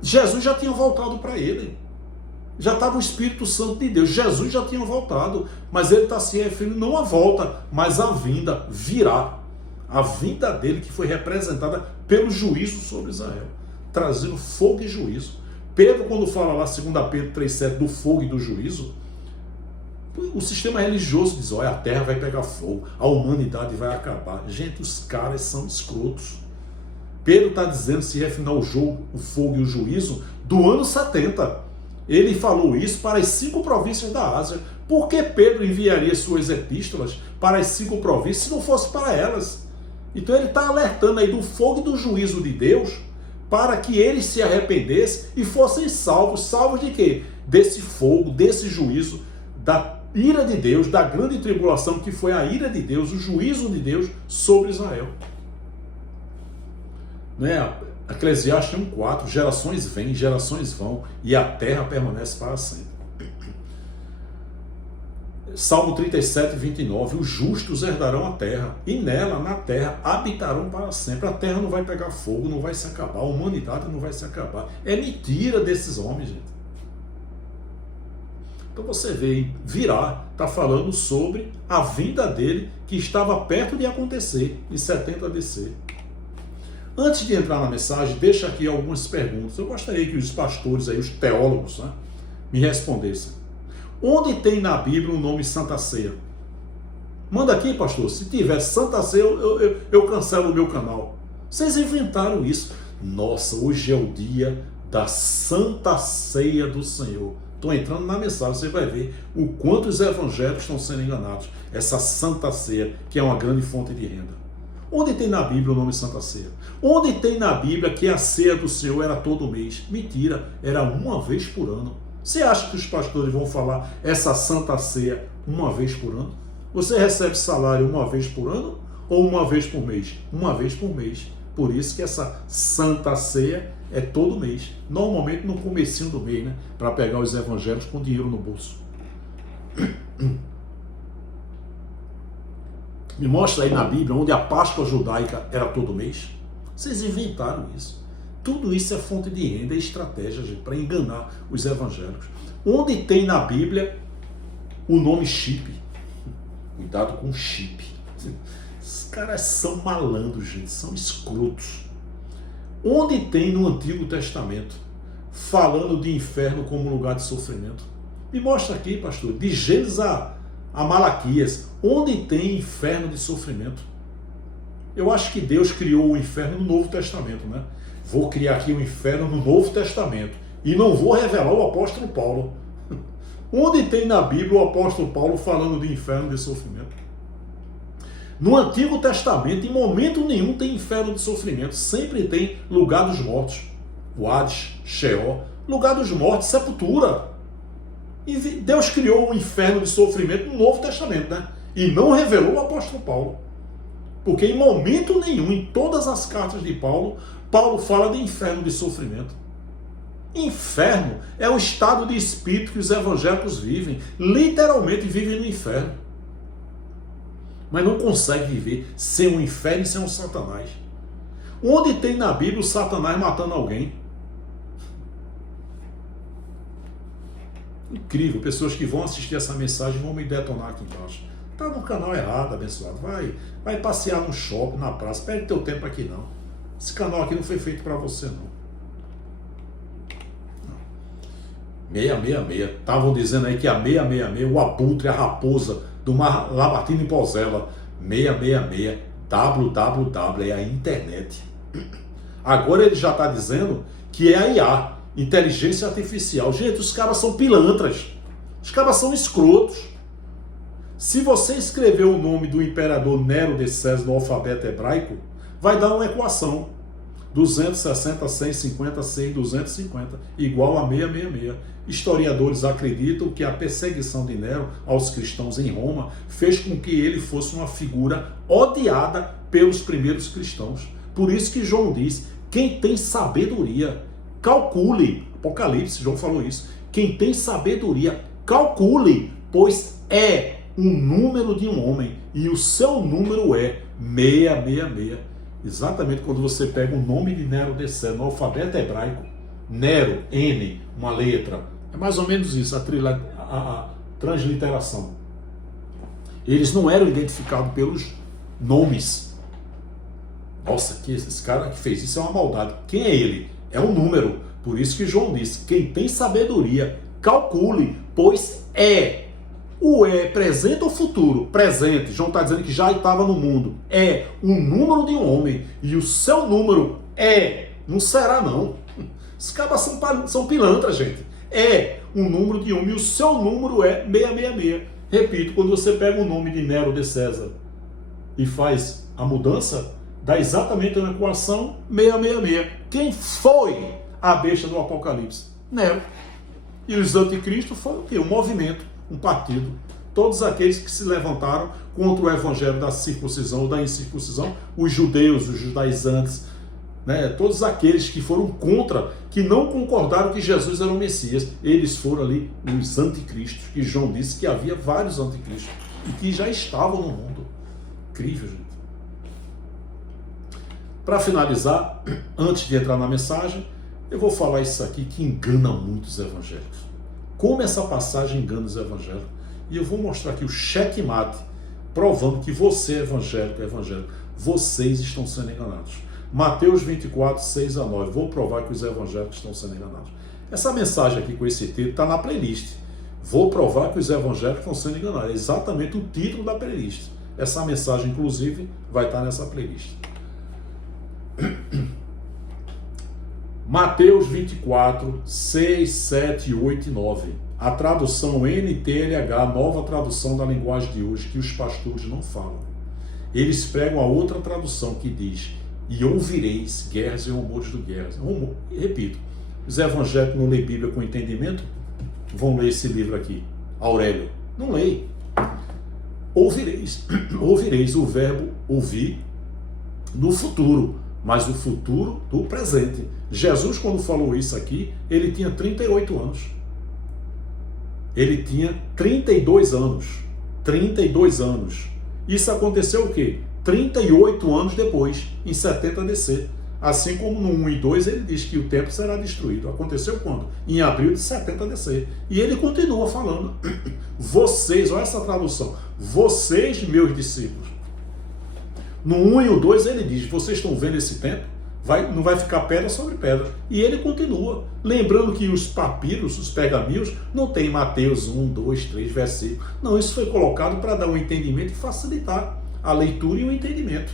Jesus já tinha voltado para ele. Já estava o Espírito Santo de Deus. Jesus já tinha voltado. Mas ele está se referindo não à volta, mas à vinda. Virá. A vinda dele que foi representada pelo juízo sobre Israel. Trazendo fogo e juízo. Pedro, quando fala lá, 2 Pedro 3,7, do fogo e do juízo, o sistema religioso diz, olha, a terra vai pegar fogo, a humanidade vai acabar. Gente, os caras são escrotos. Pedro está dizendo, se referindo ao jogo, o fogo e o juízo, do ano 70. Ele falou isso para as 5 províncias da Ásia. Por que Pedro enviaria suas epístolas para as 5 províncias se não fosse para elas? Então ele está alertando aí do fogo e do juízo de Deus para que eles se arrependessem e fossem salvos. Salvos de quê? Desse fogo, desse juízo, da ira de Deus, da grande tribulação que foi a ira de Deus, o juízo de Deus sobre Israel. Eclesiastes 1,4, gerações vêm, gerações vão, e a terra permanece para sempre. Salmo 37, 29, os justos herdarão a terra, e nela, na terra, habitarão para sempre. A terra não vai pegar fogo, não vai se acabar, a humanidade não vai se acabar. É mentira desses homens, gente. Então você vê, virá, está falando sobre a vinda dele, que estava perto de acontecer, em 70 DC. Antes de entrar na mensagem, deixa aqui algumas perguntas. Eu gostaria que os pastores, aí, os teólogos, me respondessem. Onde tem na Bíblia o nome Santa Ceia? Manda aqui, pastor. Se tiver Santa Ceia, eu cancelo o meu canal. Vocês inventaram isso. Nossa, hoje é o dia da Santa Ceia do Senhor. Estou entrando na mensagem, você vai ver o quanto os evangélicos estão sendo enganados. Essa Santa Ceia, que é uma grande fonte de renda. Onde tem na Bíblia o nome Santa Ceia? Onde tem na Bíblia que a ceia do Senhor era todo mês? Mentira, era uma vez por ano. Você acha que os pastores vão falar essa Santa Ceia uma vez por ano? Você recebe salário uma vez por ano ou uma vez por mês? Uma vez por mês. Por isso que essa Santa Ceia é todo mês. Normalmente no comecinho do mês, para pegar os evangélicos com dinheiro no bolso. Me mostra aí na Bíblia onde a Páscoa judaica era todo mês. Vocês inventaram isso. Tudo isso é fonte de renda, é estratégia, gente, para enganar os evangélicos. Onde tem na Bíblia o nome chip? Cuidado com chip. Os caras são malandros, gente, são escrotos. Onde tem no Antigo Testamento falando de inferno como lugar de sofrimento? Me mostra aqui, pastor, de Gênesis a Malaquias, onde tem inferno de sofrimento? Eu acho que Deus criou o inferno no Novo Testamento, Vou criar aqui o inferno no Novo Testamento e não vou revelar o apóstolo Paulo. Onde tem na Bíblia o apóstolo Paulo falando de inferno de sofrimento? No Antigo Testamento, em momento nenhum tem inferno de sofrimento, sempre tem lugar dos mortos, o Hades, Sheol, lugar dos mortos, sepultura. E Deus criou o inferno de sofrimento no Novo Testamento, e não revelou o apóstolo Paulo. Porque em momento nenhum, em todas as cartas de Paulo, Paulo fala de inferno de sofrimento. Inferno é o estado de espírito que os evangélicos vivem. Literalmente vivem no inferno. Mas não conseguem viver sem um inferno e sem um Satanás. Onde tem na Bíblia o Satanás matando alguém? Incrível, pessoas que vão assistir essa mensagem vão me detonar aqui embaixo. Está no canal errado, abençoado. Vai passear no shopping, na praça. Perde teu tempo aqui não. Esse canal aqui não foi feito para você não. 666. Estavam dizendo aí que a 666, o abutre, a raposa do Mar Lamartine Pozella. 666. www é a internet. Agora ele já está dizendo que é a IA, inteligência artificial. Gente, os caras são pilantras. Os caras são escrotos. Se você escrever o nome do imperador Nero de César no alfabeto hebraico, vai dar uma equação. 260, 150, 100, 250, igual a 666. Historiadores acreditam que a perseguição de Nero aos cristãos em Roma fez com que ele fosse uma figura odiada pelos primeiros cristãos. Por isso que João diz, quem tem sabedoria, calcule. Apocalipse, João falou isso. Quem tem sabedoria, calcule, pois é o número de um homem e o seu número é 666. Exatamente quando você pega o nome de Nero de César no alfabeto hebraico, Nero, N, uma letra, é mais ou menos isso, a transliteração. Eles não eram identificados pelos nomes. Nossa, que esse cara que fez isso é uma maldade. Quem é ele? É um número. Por isso que João disse, quem tem sabedoria, calcule, pois é. O é presente ou futuro? Presente. João está dizendo que já estava no mundo. É o número de um homem. E o seu número é. Não será, não. Os cabas são pilantras, gente. É o número de um homem. E o seu número é 666. Repito, quando você pega o nome de Nero de César e faz a mudança, dá exatamente uma equação 666. Quem foi a besta do Apocalipse? Nero. E os anticristos foram o quê? Um movimento, um partido. Todos aqueles que se levantaram contra o evangelho da circuncisão ou da incircuncisão, os judeus, os judaizantes, né? Todos aqueles que foram contra, que não concordaram que Jesus era o Messias, eles foram ali os anticristos, que João disse que havia vários anticristos e que já estavam no mundo. Incrível, gente. Para finalizar, antes de entrar na mensagem, eu vou falar isso aqui que engana muitos evangélicos. Como essa passagem engana os evangélicos. E eu vou mostrar aqui o checkmate, provando que você, evangélico, vocês estão sendo enganados. Mateus 24, 6 a 9. Vou provar que os evangélicos estão sendo enganados. Essa mensagem aqui com esse título está na playlist. Vou provar que os evangélicos estão sendo enganados. É exatamente o título da playlist. Essa mensagem, inclusive, vai estar nessa playlist. Mateus 24, 6, 7, 8 e 9. A tradução NTLH, nova tradução da linguagem de hoje, que os pastores não falam. Eles pregam a outra tradução que diz, e ouvireis guerras e rumores de guerras. Repito, os evangélicos não lêem Bíblia com entendimento? Vão ler esse livro aqui, Aurélio. Não leem. Ouvireis. Ouvireis o verbo ouvir no futuro, mas o futuro do presente. Jesus, quando falou isso aqui, ele tinha 38 anos. Ele tinha 32 anos. 32 anos. Isso aconteceu o quê? 38 anos depois, em 70 DC. Assim como no 1 e 2 ele diz que o templo será destruído. Aconteceu quando? Em abril de 70 DC. E ele continua falando. Vocês, olha essa tradução. Vocês, meus discípulos. No 1 e o 2 ele diz, vocês estão vendo esse templo? Não vai ficar pedra sobre pedra. E ele continua. Lembrando que os papiros, os pergaminhos, não tem Mateus 1, 2, 3 versículos. Não, isso foi colocado para dar um entendimento e facilitar a leitura e o entendimento.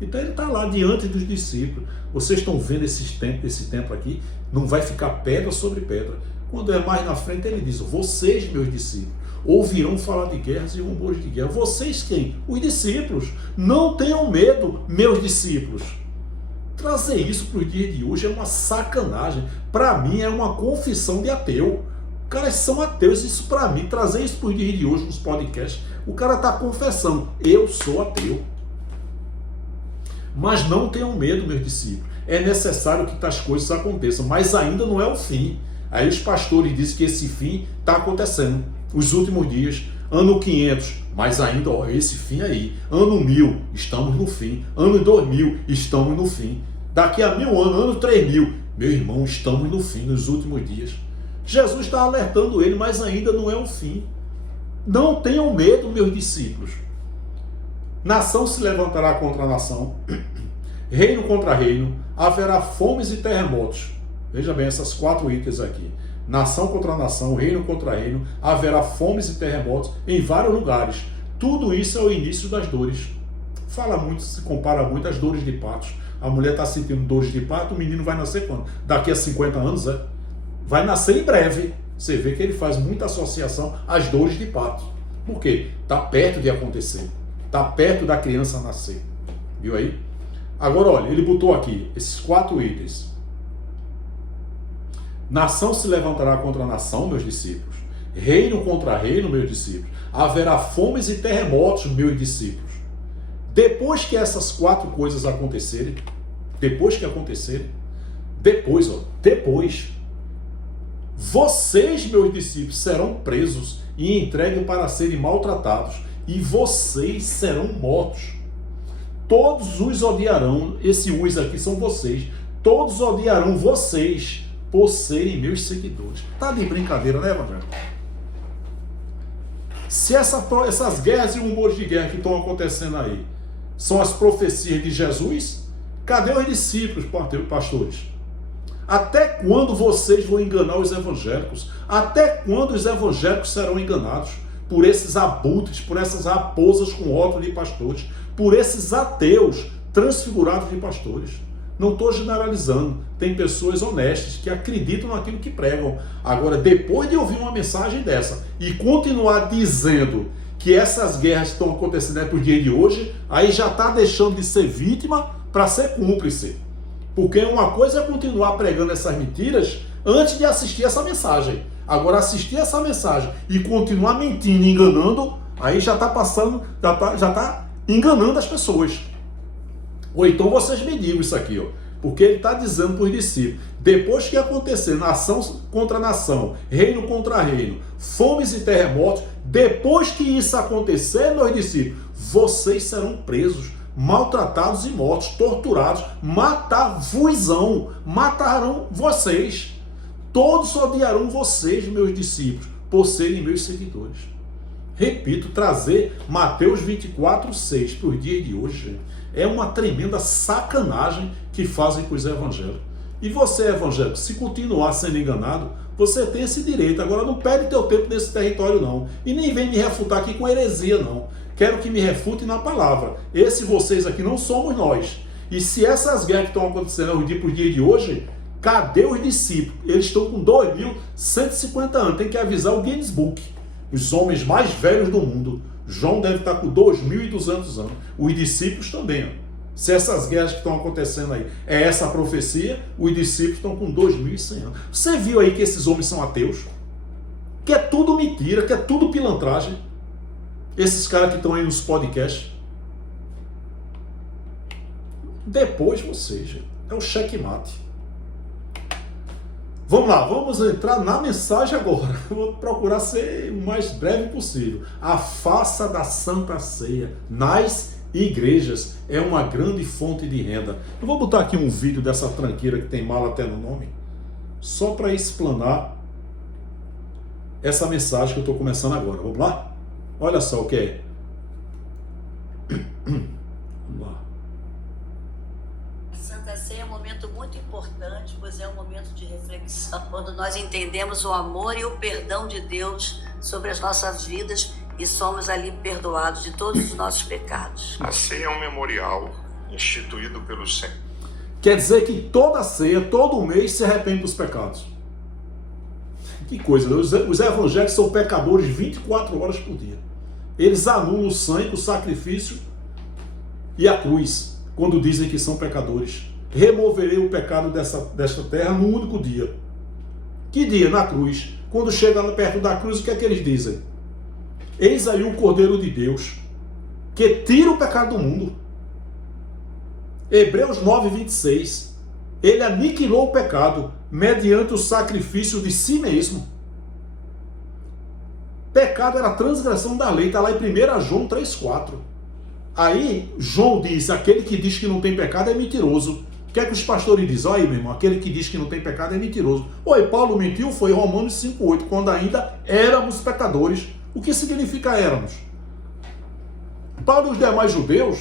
Então ele está lá diante dos discípulos. Vocês estão vendo esse templo aqui? Não vai ficar pedra sobre pedra. Quando é mais na frente ele diz, vocês, meus discípulos, ouvirão falar de guerras e rumores de guerra. Vocês quem? Os discípulos. Não tenham medo, meus discípulos. Trazer isso para os dias de hoje é uma sacanagem. Para mim é uma confissão de ateu. Os caras são ateus. Isso para mim, trazer isso para os dias de hoje nos podcasts, o cara está confessando, eu sou ateu. Mas não tenham medo, meus discípulos. É necessário que tais coisas aconteçam, mas ainda não é o fim. Aí os pastores dizem que esse fim está acontecendo. Os últimos dias, ano 500, mas ainda, ó, esse fim aí. Ano 1000, estamos no fim. Ano 2000, estamos no fim. Daqui a 1000 anos, ano 3000, meu irmão, estamos no fim, nos últimos dias. Jesus está alertando ele, mas ainda não é o fim. Não tenham medo, meus discípulos. Nação se levantará contra nação, reino contra reino, haverá fomes e terremotos. Veja bem essas 4 itens aqui. Nação contra nação, reino contra reino, haverá fomes e terremotos em vários lugares. Tudo isso é o início das dores. Fala muito, se compara muito às dores de parto. A mulher está sentindo dores de parto, o menino vai nascer quando? Daqui a 50 anos, é? Vai nascer em breve. Você vê que ele faz muita associação às dores de parto. Por quê? Está perto de acontecer. Está perto da criança nascer. Viu aí? Agora, olha, ele botou aqui esses 4 itens. Nação se levantará contra nação, meus discípulos. Reino contra reino, meus discípulos. Haverá fomes e terremotos, meus discípulos. Depois que essas 4 coisas acontecerem, depois, vocês, meus discípulos, serão presos e entregues para serem maltratados, e vocês serão mortos. Todos os odiarão, esse os aqui são vocês, todos odiarão vocês por serem meus seguidores. Tá de brincadeira, né, Evangelho? Se essas guerras e rumores de guerra que estão acontecendo aí são as profecias de Jesus, cadê os discípulos, pastores? Até quando vocês vão enganar os evangélicos? Até quando os evangélicos serão enganados por esses abutres, por essas raposas com rótulo de pastores, por esses ateus transfigurados de pastores? Não estou generalizando. Tem pessoas honestas que acreditam naquilo que pregam. Agora, depois de ouvir uma mensagem dessa e continuar dizendo que essas guerras estão acontecendo para o dia de hoje, aí já está deixando de ser vítima para ser cúmplice. Porque uma coisa é continuar pregando essas mentiras antes de assistir essa mensagem. Agora, assistir essa mensagem e continuar mentindo, enganando, aí já está passando, já está enganando as pessoas. Ou então vocês me digam isso aqui, ó, porque ele está dizendo para os discípulos, depois que acontecer nação contra nação, reino contra reino, fomes e terremotos, depois que isso acontecer, meus discípulos, vocês serão presos, maltratados e mortos, torturados, matarão vocês. Todos odiarão vocês, meus discípulos, por serem meus seguidores. Repito, trazer Mateus 24:6 para os dias de hoje é uma tremenda sacanagem que fazem com os evangélicos. E você, evangélico, se continuar sendo enganado, você tem esse direito. Agora não perde teu tempo nesse território, não. E nem vem me refutar aqui com heresia, não. Quero que me refute na palavra. Esse vocês aqui não somos nós. E se essas guerras que estão acontecendo por dia de hoje, cadê os discípulos? Eles estão com 2.150 anos. Tem que avisar o Guinness Book. Os homens mais velhos do mundo. João deve estar com 2.200 anos. Os discípulos também. Ó. Se essas guerras que estão acontecendo aí é essa profecia, os discípulos estão com 2.100 anos. Você viu aí que esses homens são ateus? Que é tudo mentira, que é tudo pilantragem. Esses caras que estão aí nos podcasts. Depois vocês, é o checkmate. Vamos lá, vamos entrar na mensagem agora. Eu vou procurar ser o mais breve possível. A farsa da Santa Ceia nas igrejas é uma grande fonte de renda. Eu vou botar aqui um vídeo dessa tranqueira que tem mala até no nome, só para explanar essa mensagem que eu estou começando agora. Vamos lá? Olha só o que é. Vamos lá. Santa Ceia é um momento muito importante, pois é um momento de reflexão, quando nós entendemos o amor e o perdão de Deus sobre as nossas vidas e somos ali perdoados de todos os nossos pecados. A ceia é um memorial instituído pelo Senhor. Quer dizer que toda ceia, todo mês, se arrepende dos pecados. Que coisa, né? Os evangélicos são pecadores 24 horas por dia. Eles anulam o sangue, o sacrifício e a cruz, quando dizem que são pecadores. Removerei o pecado desta terra num único dia. Que dia? Na cruz. Quando chega perto da cruz, o que é que eles dizem? Eis aí o Cordeiro de Deus, que tira o pecado do mundo. Hebreus 9:26. Ele aniquilou o pecado mediante o sacrifício de si mesmo. Pecado era a transgressão da lei, está lá em 1 João 3,4. Aí, João diz, aquele que diz que não tem pecado é mentiroso. O que é que os pastores dizem? Olha aí, meu irmão, aquele que diz que não tem pecado é mentiroso. Oi, Paulo mentiu, foi Romanos 5,8, quando ainda éramos pecadores. O que significa éramos? Paulo e os demais judeus,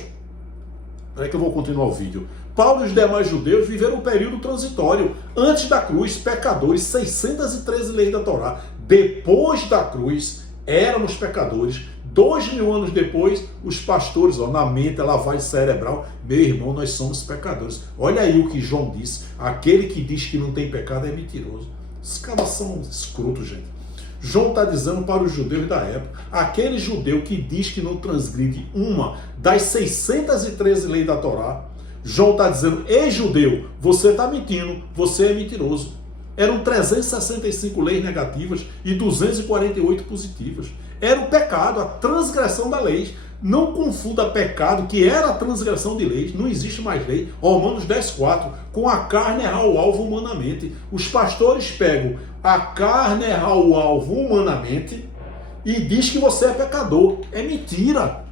peraí que eu vou continuar o vídeo. Paulo e os demais judeus viveram um período transitório. Antes da cruz, pecadores, 613 leis da Torá. Depois da cruz, éramos pecadores. 2000 anos depois, os pastores, ó, na mente, a lavagem cerebral, meu irmão, nós somos pecadores. Olha aí o que João disse. Aquele que diz que não tem pecado é mentiroso. Esses caras são escrotos, gente. João está dizendo para os judeus da época, aquele judeu que diz que não transgride uma das 613 leis da Torá, João está dizendo, ei judeu, você está mentindo, você é mentiroso. Eram 365 leis negativas e 248 positivas. Era o pecado, a transgressão da lei. Não confunda pecado, que era a transgressão de leis, não existe mais lei. Romanos 10,4, com a carne errar o alvo humanamente. Os pastores pegam a carne errar o alvo humanamente e diz que você é pecador. É mentira.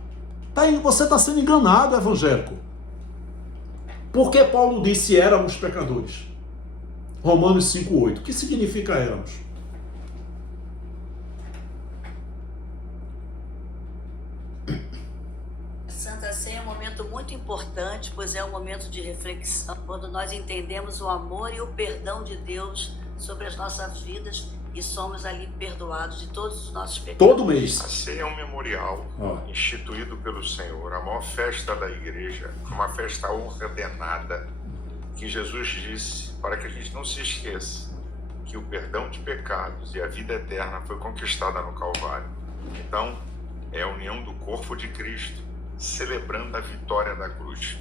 Você está sendo enganado, evangélico. Por que Paulo disse éramos pecadores? Romanos 5,8. O que significa éramos? Santa Ceia é um momento muito importante, pois é um momento de reflexão, quando nós entendemos o amor e o perdão de Deus sobre as nossas vidas e somos ali perdoados de todos os nossos pecados. Todo mês. A ceia é um memorial instituído pelo Senhor, a maior festa da igreja, uma festa ordenada, que Jesus disse para que a gente não se esqueça que o perdão de pecados e a vida eterna foi conquistada no Calvário. Então, é a união do corpo de Cristo, celebrando a vitória da cruz.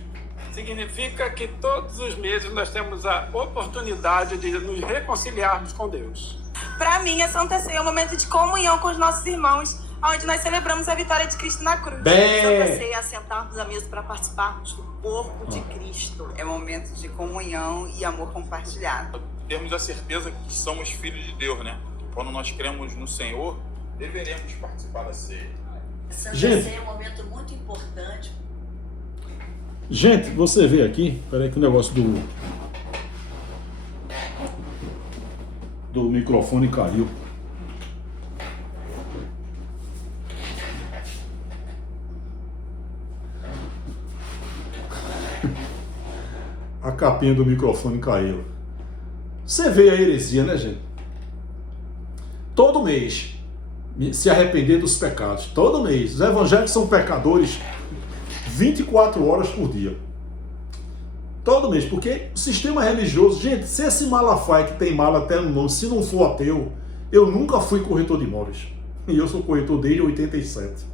Significa que todos os meses nós temos a oportunidade de nos reconciliarmos com Deus. Para mim, a Santa Ceia é um momento de comunhão com os nossos irmãos, onde nós celebramos a vitória de Cristo na cruz. Santa Ceia é sentarmos à mesa para participarmos do corpo de Cristo. É um momento de comunhão e amor compartilhado. Temos a certeza que somos filhos de Deus, né? Quando nós cremos no Senhor, deveremos participar da ceia. Santa Ceia é um momento muito importante. Gente, você vê aqui, peraí que o negócio do microfone caiu. A capinha do microfone caiu. Você vê a heresia, né, gente? Todo mês se arrepender dos pecados. Todo mês. Os evangélicos são pecadores 24 horas por dia. Todo mês. Porque o sistema religioso... Gente, se esse Malafaia que tem mala até no nome, se não for ateu, eu nunca fui corretor de imóveis. E eu sou corretor desde 87.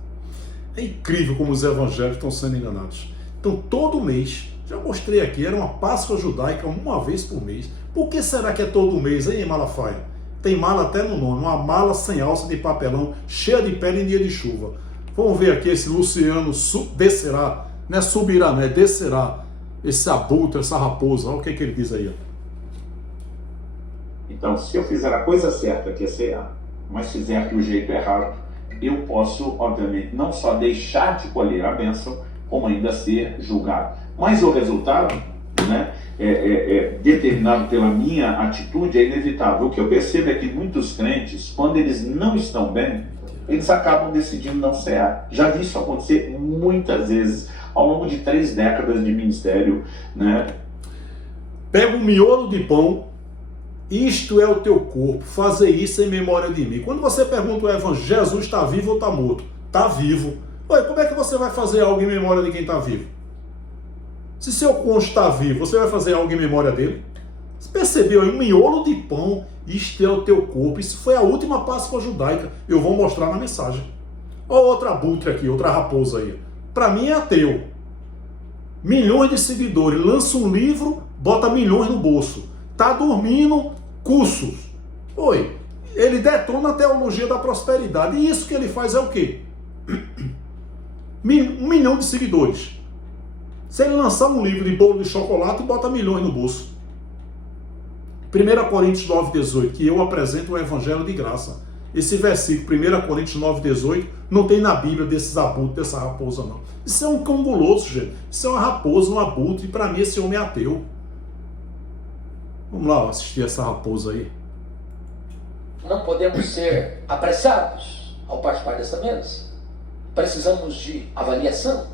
É incrível como os evangélicos estão sendo enganados. Então, todo mês... Já mostrei aqui, era uma Páscoa judaica uma vez por mês. Por que será que é todo mês, hein, Malafaia? Tem mala até no nome, uma mala sem alça de papelão, cheia de pele em dia de chuva. Vamos ver aqui esse Luciano descerá, não é subirá, não é descerá. Esse abutre, essa raposa, olha o que ele diz aí. Então, se eu fizer a coisa certa, que é cear, mas fizer do jeito errado, eu posso, obviamente, não só deixar de colher a bênção, como ainda ser julgado. Mas o resultado, né, determinado pela minha atitude, é inevitável. O que eu percebo é que muitos crentes, quando eles não estão bem, eles acabam decidindo não cear. Já vi isso acontecer muitas vezes, ao longo de 3 décadas de ministério, né? Pega um miolo de pão, isto é o teu corpo, fazer isso em memória de mim. Quando você pergunta ao evangelho, Jesus está vivo ou está morto? Está vivo. Ué, como é que você vai fazer algo em memória de quem está vivo? Se seu cônjuge está vivo, você vai fazer algo em memória dele? Você percebeu aí? Um miolo de pão, isto é o teu corpo. Isso foi a última Páscoa judaica. Eu vou mostrar na mensagem. Olha outra abutre aqui, outra raposa aí. Para mim é ateu. Milhões de seguidores. Lança um livro, bota milhões no bolso. Tá dormindo, cursos. Oi, ele detona a teologia da prosperidade. E isso que ele faz é o quê? 1 milhão de seguidores. Se ele lançar um livro de bolo de chocolate, bota milhões no bolso. 1 Coríntios 9,18, que eu apresento o evangelho de graça. Esse versículo, 1 Coríntios 9,18, não tem na Bíblia desses abutres, dessa raposa, não. Isso é um cão guloso, gente. Isso é uma raposa, um abutre, e para mim esse homem é ateu. Vamos lá assistir essa raposa aí. Não podemos ser apressados ao participar dessa mesa. Precisamos de avaliação.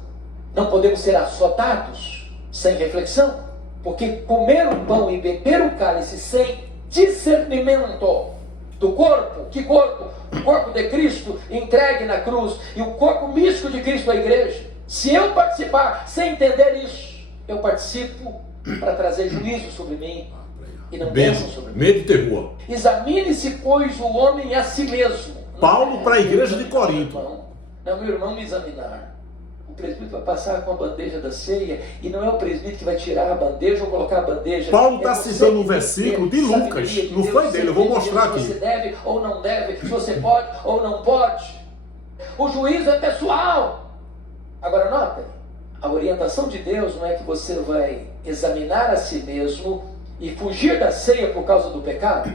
Não podemos ser açotados sem reflexão, porque comer o pão e beber o cálice sem discernimento do corpo, que corpo? O corpo de Cristo entregue na cruz e o corpo místico de Cristo à igreja. Se eu participar sem entender isso, eu participo para trazer juízo sobre mim e não bênção sobre mim. Medo e terror. Examine-se, pois, o homem a si mesmo. Paulo para a igreja de Corinto. Não, meu irmão me examinar. O presbítero vai passar com a bandeja da ceia e não é o presbítero que vai tirar a bandeja ou colocar a bandeja. Paulo está citando um versículo de Lucas, não foi dele, eu vou mostrar aqui. Se você deve ou não deve, se você pode ou não pode. O juízo é pessoal. Agora notem, a orientação de Deus não é que você vai examinar a si mesmo e fugir da ceia por causa do pecado.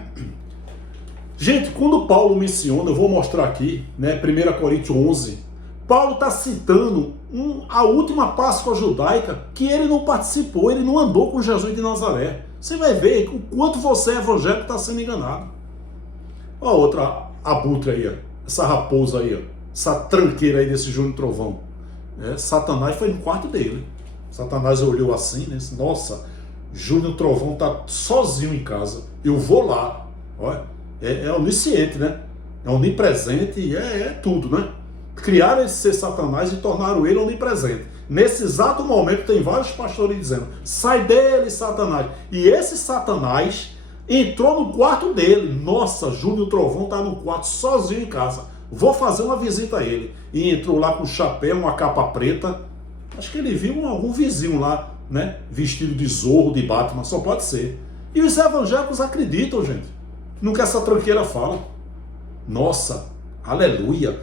Gente, quando Paulo menciona, eu vou mostrar aqui, né, 1 Coríntios 11, Paulo está citando a última Páscoa judaica que ele não participou, ele não andou com Jesus de Nazaré. Você vai ver o quanto você, evangélico, está sendo enganado. Olha a outra abutre aí, ó. Essa raposa aí, ó. Essa tranqueira aí desse Júnior Trovão. Satanás foi no quarto dele. Satanás olhou assim, né? Nossa, Júnior Trovão tá sozinho em casa. Eu vou lá. Olha, é onisciente, né? É onipresente e é tudo, né? Criaram esse ser Satanás e tornaram ele onipresente. Nesse exato momento tem vários pastores dizendo: sai dele, Satanás. E esse Satanás entrou no quarto dele. Nossa, Júnior Trovão tá no quarto sozinho em casa. Vou fazer uma visita a ele. E entrou lá com um chapéu, uma capa preta. Acho que ele viu algum vizinho lá, né? Vestido de Zorro, de Batman, só pode ser. E os evangélicos acreditam, gente, no que essa tranqueira fala. Nossa, aleluia.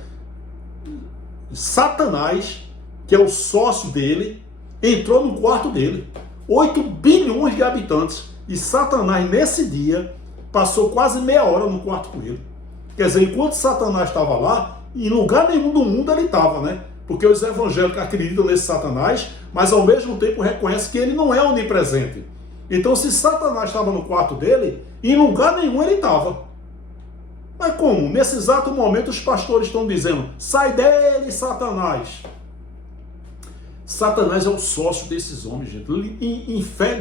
Satanás, que é o sócio dele, entrou no quarto dele. 8 bilhões de habitantes. E Satanás, nesse dia, passou quase meia hora no quarto com ele. Quer dizer, enquanto Satanás estava lá, em lugar nenhum do mundo ele estava, né? Porque os evangélicos acreditam nesse Satanás, mas ao mesmo tempo reconhecem que ele não é onipresente. Então, se Satanás estava no quarto dele, em lugar nenhum ele estava. Mas como? Nesse exato momento os pastores estão dizendo: sai dele, Satanás. Satanás é o sócio desses homens, gente.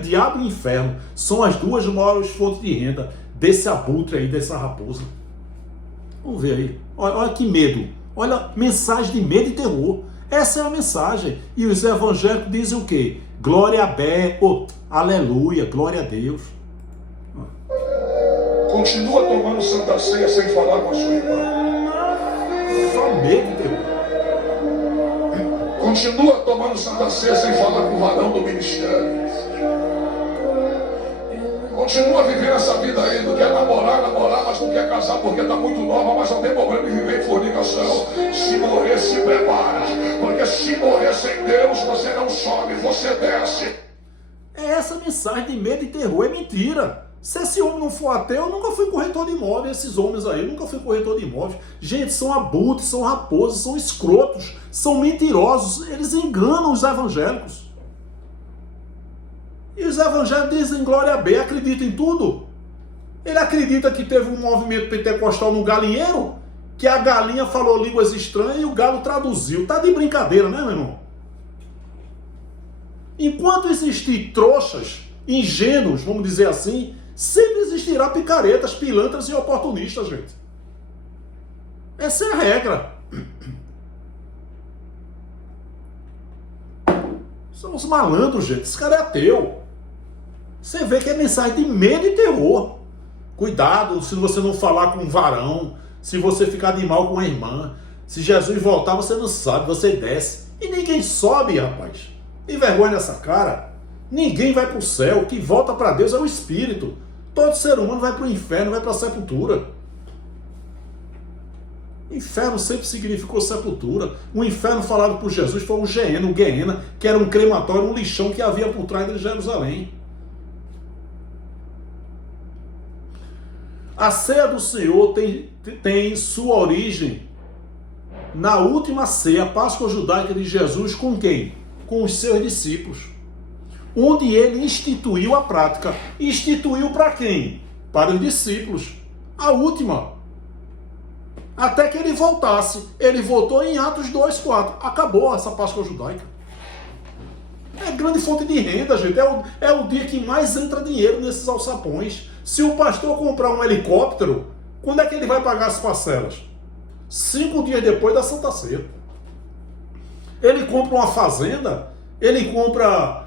Diabo e inferno são as duas maiores fontes de renda desse abutre aí, dessa raposa. Vamos ver aí. Olha que medo. Olha, mensagem de medo e terror. Essa é a mensagem. E os evangélicos dizem o quê? Glória a Deus. Aleluia, glória a Deus. Continua tomando Santa Ceia sem falar com a sua irmã. Só medo e terror. Continua tomando Santa Ceia sem falar com o varão do ministério. Continua vivendo essa vida aí, não quer namorar, mas não quer casar porque está muito nova, mas não tem problema em viver em fornicação. Se morrer, se prepara, porque se morrer sem Deus, você não sobe, você desce. É essa mensagem de medo e terror, é mentira. Se esse homem não for ateu, eu nunca fui corretor de imóveis, esses homens aí, eu nunca fui corretor de imóveis. Gente, são abutres, são raposas, são escrotos, são mentirosos, eles enganam os evangélicos. E os evangélicos dizem glória a Deus, acreditam em tudo. Ele acredita que teve um movimento pentecostal no galinheiro, que a galinha falou línguas estranhas e o galo traduziu. Tá de brincadeira, né, meu irmão? Enquanto existir trouxas, ingênuos, vamos dizer assim, sempre existirá picaretas, pilantras e oportunistas, gente. Essa é a regra. São os malandros, gente. Esse cara é ateu. Você vê que é mensagem de medo e terror. Cuidado se você não falar com um varão, se você ficar de mal com a irmã. Se Jesus voltar, você não sabe, você desce. E ninguém sobe, rapaz. Tem vergonha nessa cara. Ninguém vai para o céu. O que volta para Deus é o Espírito. Todo ser humano vai para o inferno, vai para a sepultura. Inferno sempre significou sepultura. O inferno falado por Jesus foi o Geena, que era um crematório, um lixão que havia por trás de Jerusalém. A ceia do Senhor tem sua origem na última ceia, a Páscoa judaica de Jesus, com quem? Com os seus discípulos. Onde ele instituiu a prática. Instituiu para quem? Para os discípulos. A última. Até que ele voltasse. Ele voltou em Atos 2:4. Acabou essa Páscoa judaica. É grande fonte de renda, gente. É o dia que mais entra dinheiro nesses alçapões. Se o pastor comprar um helicóptero, quando é que ele vai pagar as parcelas? 5 dias depois da Santa Ceia. Ele compra uma fazenda, ele compra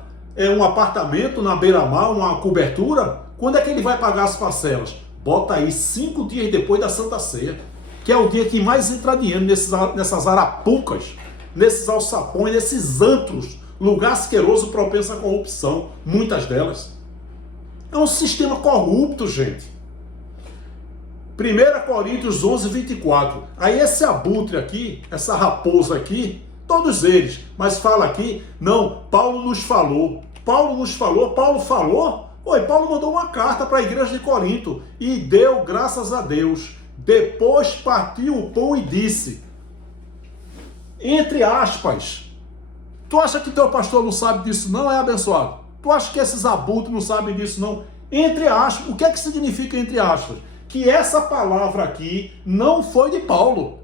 um apartamento na beira-mar, uma cobertura. Quando é que ele vai pagar as parcelas? Bota aí 5 dias depois da Santa Ceia, que é o dia que mais entra dinheiro nessas arapucas nesses alçapões, nesses antros, lugar asqueroso propenso à corrupção, muitas delas. É um sistema corrupto, gente. 1 Coríntios 11, 24. Aí esse abutre aqui, essa raposa aqui, todos eles, mas fala aqui, não, Paulo nos falou. Paulo falou. Oi, Paulo mandou uma carta para a igreja de Corinto e deu graças a Deus. Depois partiu o pão e disse, entre aspas, tu acha que teu pastor não sabe disso não, é abençoado? Tu acha que esses abutres não sabem disso não? Entre aspas, o que é que significa entre aspas? Que essa palavra aqui não foi de Paulo.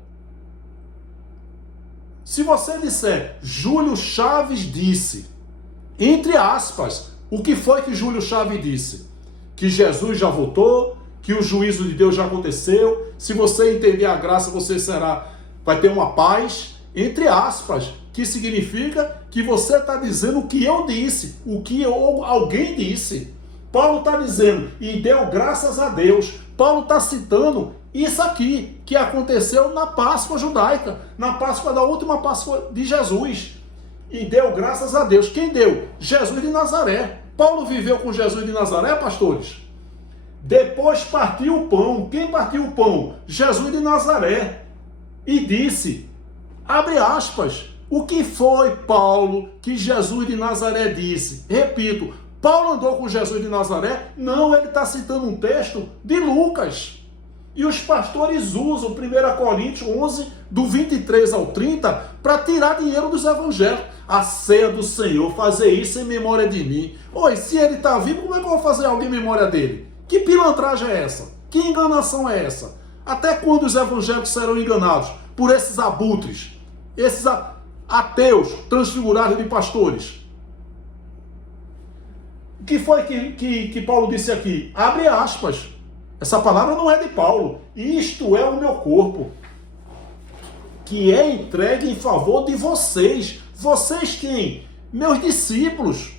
Se você disser, Júlio Chaves disse, entre aspas, o que foi que Júlio Chaves disse? Que Jesus já voltou, que o juízo de Deus já aconteceu, se você entender a graça, você vai ter uma paz, entre aspas, que significa que você está dizendo o que eu disse, o que alguém disse. Paulo está dizendo, e deu graças a Deus. Paulo está citando isso aqui, que aconteceu na Páscoa judaica, da última Páscoa de Jesus. E deu graças a Deus. Quem deu? Jesus de Nazaré. Paulo viveu com Jesus de Nazaré, pastores? Depois partiu o pão. Quem partiu o pão? Jesus de Nazaré. E disse, abre aspas, o que foi, Paulo, que Jesus de Nazaré disse? Repito, Paulo andou com Jesus de Nazaré? Não, ele está citando um texto de Lucas. E os pastores usam 1 Coríntios 11, do 23 ao 30, para tirar dinheiro dos evangelhos. A ceia do Senhor, fazer isso em memória de mim. Oi, se ele está vivo, como é que eu vou fazer algo em memória dele? Que pilantragem é essa? Que enganação é essa? Até quando os evangélicos serão enganados por esses abutres? Esses ateus transfigurados de pastores? O que foi que Paulo disse aqui? Abre aspas. Essa palavra não é de Paulo. Isto é o meu corpo, que é entregue em favor de vocês. Vocês quem? Meus discípulos.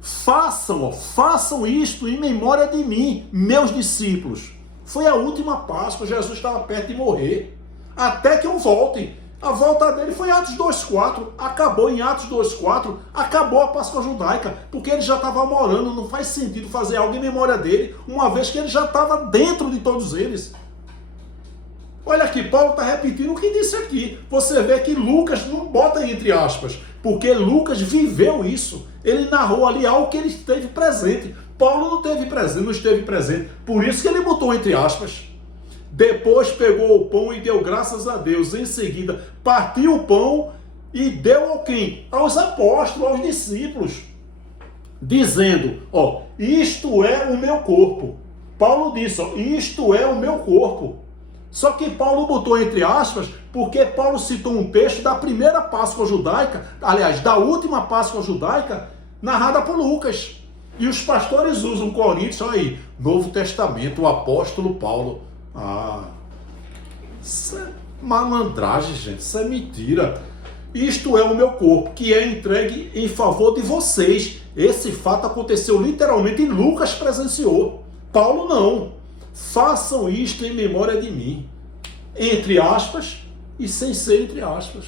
Façam isto em memória de mim, meus discípulos. Foi a última Páscoa, Jesus estava perto de morrer. Até que eu volte. A volta dele foi em Atos 2,4. Acabou em Atos 2,4. Acabou a Páscoa judaica. Porque ele já estava morando. Não faz sentido fazer algo em memória dele, uma vez que ele já estava dentro de todos eles. Olha aqui, Paulo está repetindo o que disse aqui. Você vê que Lucas não bota entre aspas. Porque Lucas viveu isso. Ele narrou ali algo que ele esteve presente. Paulo não esteve presente. Por isso que ele botou entre aspas. Depois pegou o pão e deu graças a Deus. Em seguida, partiu o pão e deu ao quem? Aos apóstolos, aos discípulos. Dizendo, isto é o meu corpo. Paulo disse, isto é o meu corpo. Só que Paulo botou entre aspas, porque Paulo citou um texto da primeira Páscoa judaica, aliás, da última Páscoa judaica, narrada por Lucas. E os pastores usam Coríntios, olha aí, Novo Testamento, o apóstolo Paulo. Isso é malandragem, gente, isso é mentira. Isto é o meu corpo, que é entregue em favor de vocês. Esse fato aconteceu literalmente e Lucas presenciou. Paulo não. Façam isto em memória de mim. Entre aspas e sem ser entre aspas.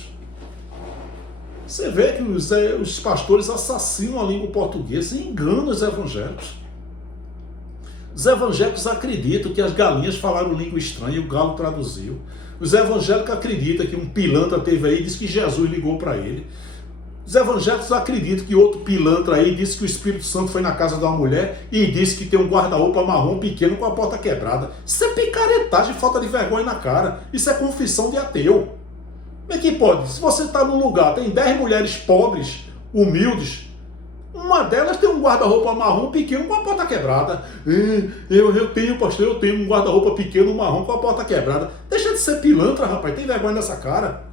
Você vê que os pastores assassinam a língua portuguesa e enganam os evangélicos. Os evangélicos acreditam que as galinhas falaram língua estranha e o galo traduziu. Os evangélicos acreditam que um pilantra teve aí e disse que Jesus ligou para ele. Os evangélicos acreditam que outro pilantra aí disse que o Espírito Santo foi na casa de uma mulher e disse que tem um guarda-roupa marrom pequeno com a porta quebrada. Isso é picaretagem, falta de vergonha na cara. Isso é confissão de ateu. Como é que pode? Se você está num lugar, tem 10 mulheres pobres, humildes, uma delas tem um guarda-roupa marrom pequeno com a porta quebrada. Eu tenho, pastor, eu tenho um guarda-roupa pequeno marrom com a porta quebrada. Deixa de ser pilantra, rapaz. Tem vergonha nessa cara.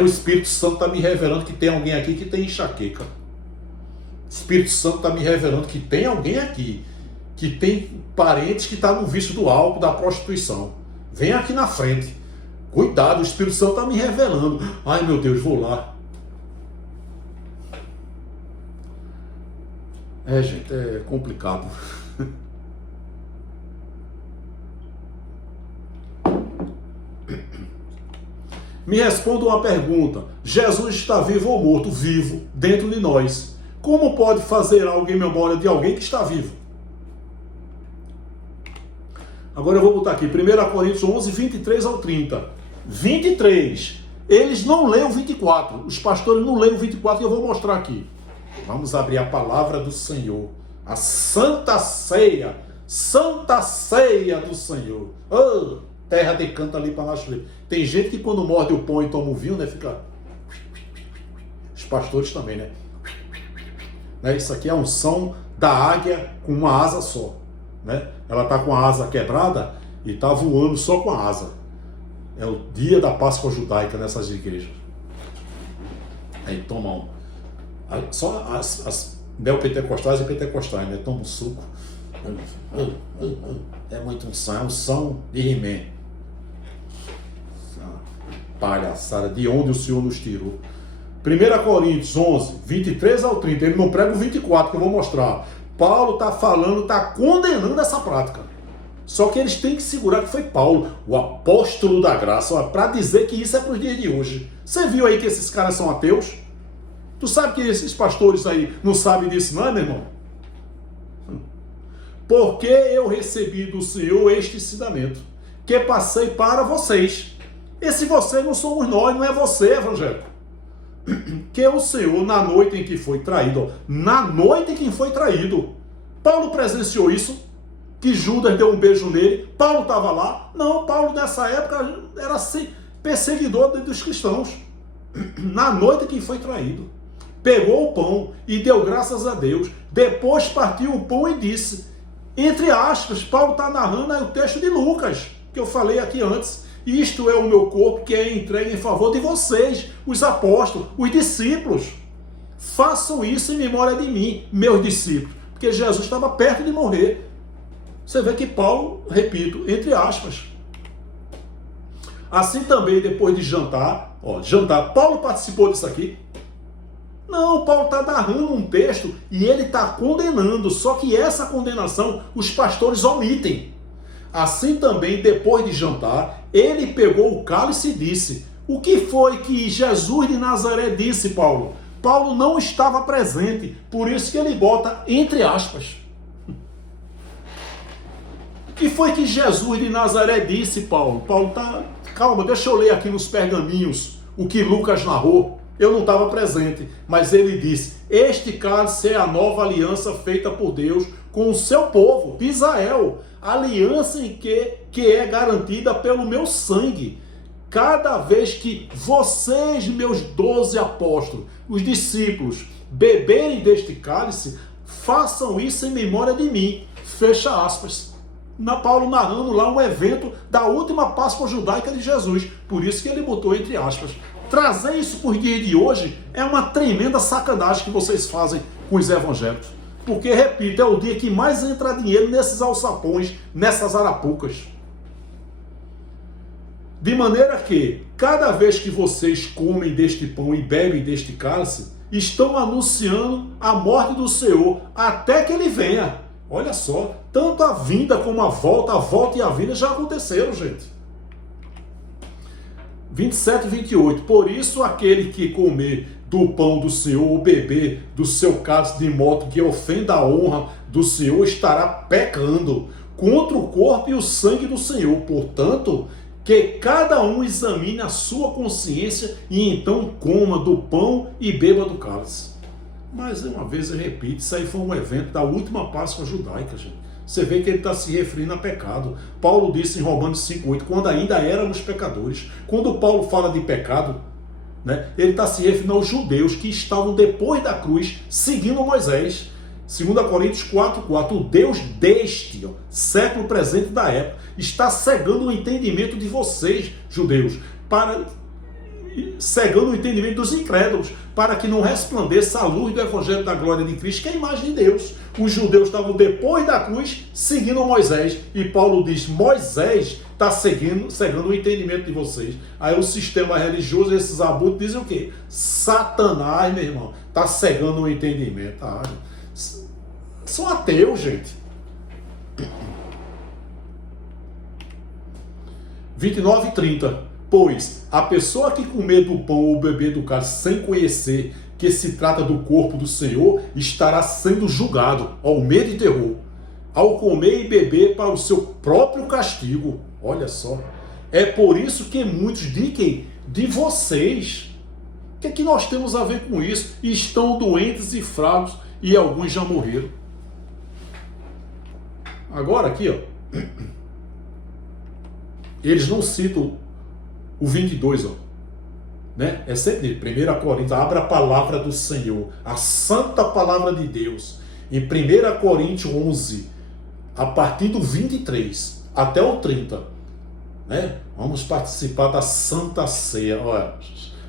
O Espírito Santo está me revelando que tem alguém aqui que tem enxaqueca. O Espírito Santo está me revelando que tem alguém aqui que tem parentes que estão no vício do álcool, da prostituição. Vem aqui na frente. Cuidado, o Espírito Santo está me revelando. Ai, meu Deus, vou lá. Gente, é complicado. Me responda uma pergunta. Jesus está vivo ou morto? Vivo, dentro de nós. Como pode fazer algo em memória de alguém que está vivo? Agora eu vou botar aqui, 1 Coríntios 11, 23 ao 30. 23. Eles não leem o 24. Os pastores não leem o 24 e eu vou mostrar aqui. Vamos abrir a palavra do Senhor. A Santa Ceia. Santa Ceia do Senhor. Oh, terra de canto ali para nós ler. Tem gente que quando morde o pão e toma o vinho, né, fica... Os pastores também, né? Isso aqui é a unção da águia com uma asa só. Né? Ela está com a asa quebrada e está voando só com a asa. É o dia da Páscoa judaica nessas igrejas. Aí tomam. Só as neopentecostais e pentecostais, né? Tomam suco. É muito unção. É unção de He-Man. Palhaçada. De onde o Senhor nos tirou. 1 Coríntios 11, 23 ao 30. Ele não prega o 24 que eu vou mostrar. Paulo está falando, está condenando essa prática. Só que eles têm que segurar que foi Paulo, o apóstolo da graça, para dizer que isso é para os dias de hoje. Você viu aí que esses caras são ateus? Tu sabe que esses pastores aí não sabem disso, não é, meu irmão? Porque eu recebi do Senhor este ensinamento, que passei para vocês. Esse vocês não somos nós, não é você, evangélico. Que o Senhor, na noite em que foi traído, na noite em que foi traído, Paulo presenciou isso, que Judas deu um beijo nele, Paulo estava lá. Não, Paulo nessa época era assim, perseguidor dos cristãos. Na noite em que foi traído, pegou o pão e deu graças a Deus, depois partiu o pão e disse, entre aspas, Paulo está narrando aí o texto de Lucas, que eu falei aqui antes, isto é o meu corpo que é entregue em favor de vocês, os apóstolos, os discípulos. Façam isso em memória de mim, meus discípulos. Porque Jesus estava perto de morrer. Você vê que Paulo, repito, entre aspas. Assim também, depois de jantar, Paulo participou disso aqui? Não, Paulo está narrando um texto e ele está condenando, só que essa condenação os pastores omitem. Assim também, depois de jantar, ele pegou o cálice e disse, o que foi que Jesus de Nazaré disse, Paulo? Paulo não estava presente, por isso que ele bota entre aspas. O que foi que Jesus de Nazaré disse, Paulo? Paulo tá... Calma, deixa eu ler aqui nos pergaminhos o que Lucas narrou. Eu não estava presente, mas ele disse, este cálice é a nova aliança feita por Deus com o seu povo, de Israel, aliança em que é garantida pelo meu sangue. Cada vez que vocês, meus 12 apóstolos, os discípulos, beberem deste cálice, façam isso em memória de mim. Fecha aspas. Paulo narrando lá um evento da última Páscoa judaica de Jesus. Por isso que ele botou entre aspas. Trazer isso por dia de hoje é uma tremenda sacanagem que vocês fazem com os evangélicos. Porque, repito, é o dia que mais entra dinheiro nesses alçapões, nessas arapucas. De maneira que, cada vez que vocês comem deste pão e bebem deste cálice, estão anunciando a morte do Senhor até que ele venha. Olha só, tanto a vinda como a volta e a vinda já aconteceram, gente. 27 e 28. Por isso, aquele que comer do pão do Senhor ou beber do seu cálice de modo que ofenda a honra do Senhor estará pecando contra o corpo e o sangue do Senhor. Portanto, que cada um examine a sua consciência e então coma do pão e beba do cálice. Mas, uma vez eu repito, isso aí foi um evento da última Páscoa judaica, gente. Você vê que ele está se referindo a pecado. Paulo disse em Romanos 5,8, quando ainda éramos pecadores. Quando Paulo fala de pecado, né, ele está se referindo aos judeus que estavam depois da cruz, seguindo Moisés. 2 Coríntios 4,4, o Deus deste século presente da época está cegando o entendimento de vocês, judeus, cegando o entendimento dos incrédulos, para que não resplandeça a luz do Evangelho da glória de Cristo, que é a imagem de Deus. Os judeus estavam depois da cruz, seguindo Moisés, e Paulo diz, Moisés está cegando o entendimento de vocês. Aí o sistema religioso, esses abutres, dizem o quê? Satanás, meu irmão, está cegando o entendimento. São ateus, gente. 29 e 30. Pois a pessoa que comer do pão ou beber do cálice sem conhecer que se trata do corpo do Senhor, estará sendo julgado, ao medo e terror, ao comer e beber para o seu próprio castigo. Olha só. É por isso que muitos dizem de vocês. O que é que nós temos a ver com isso? Estão doentes e fracos e alguns já morreram. Agora aqui, ó. Eles não citam o 22, ó. Né? É sempre 1 Coríntios, abra a palavra do Senhor, a santa palavra de Deus. Em 1 Coríntios 11, a partir do 23 até o 30, né? Vamos participar da Santa Ceia. Olha,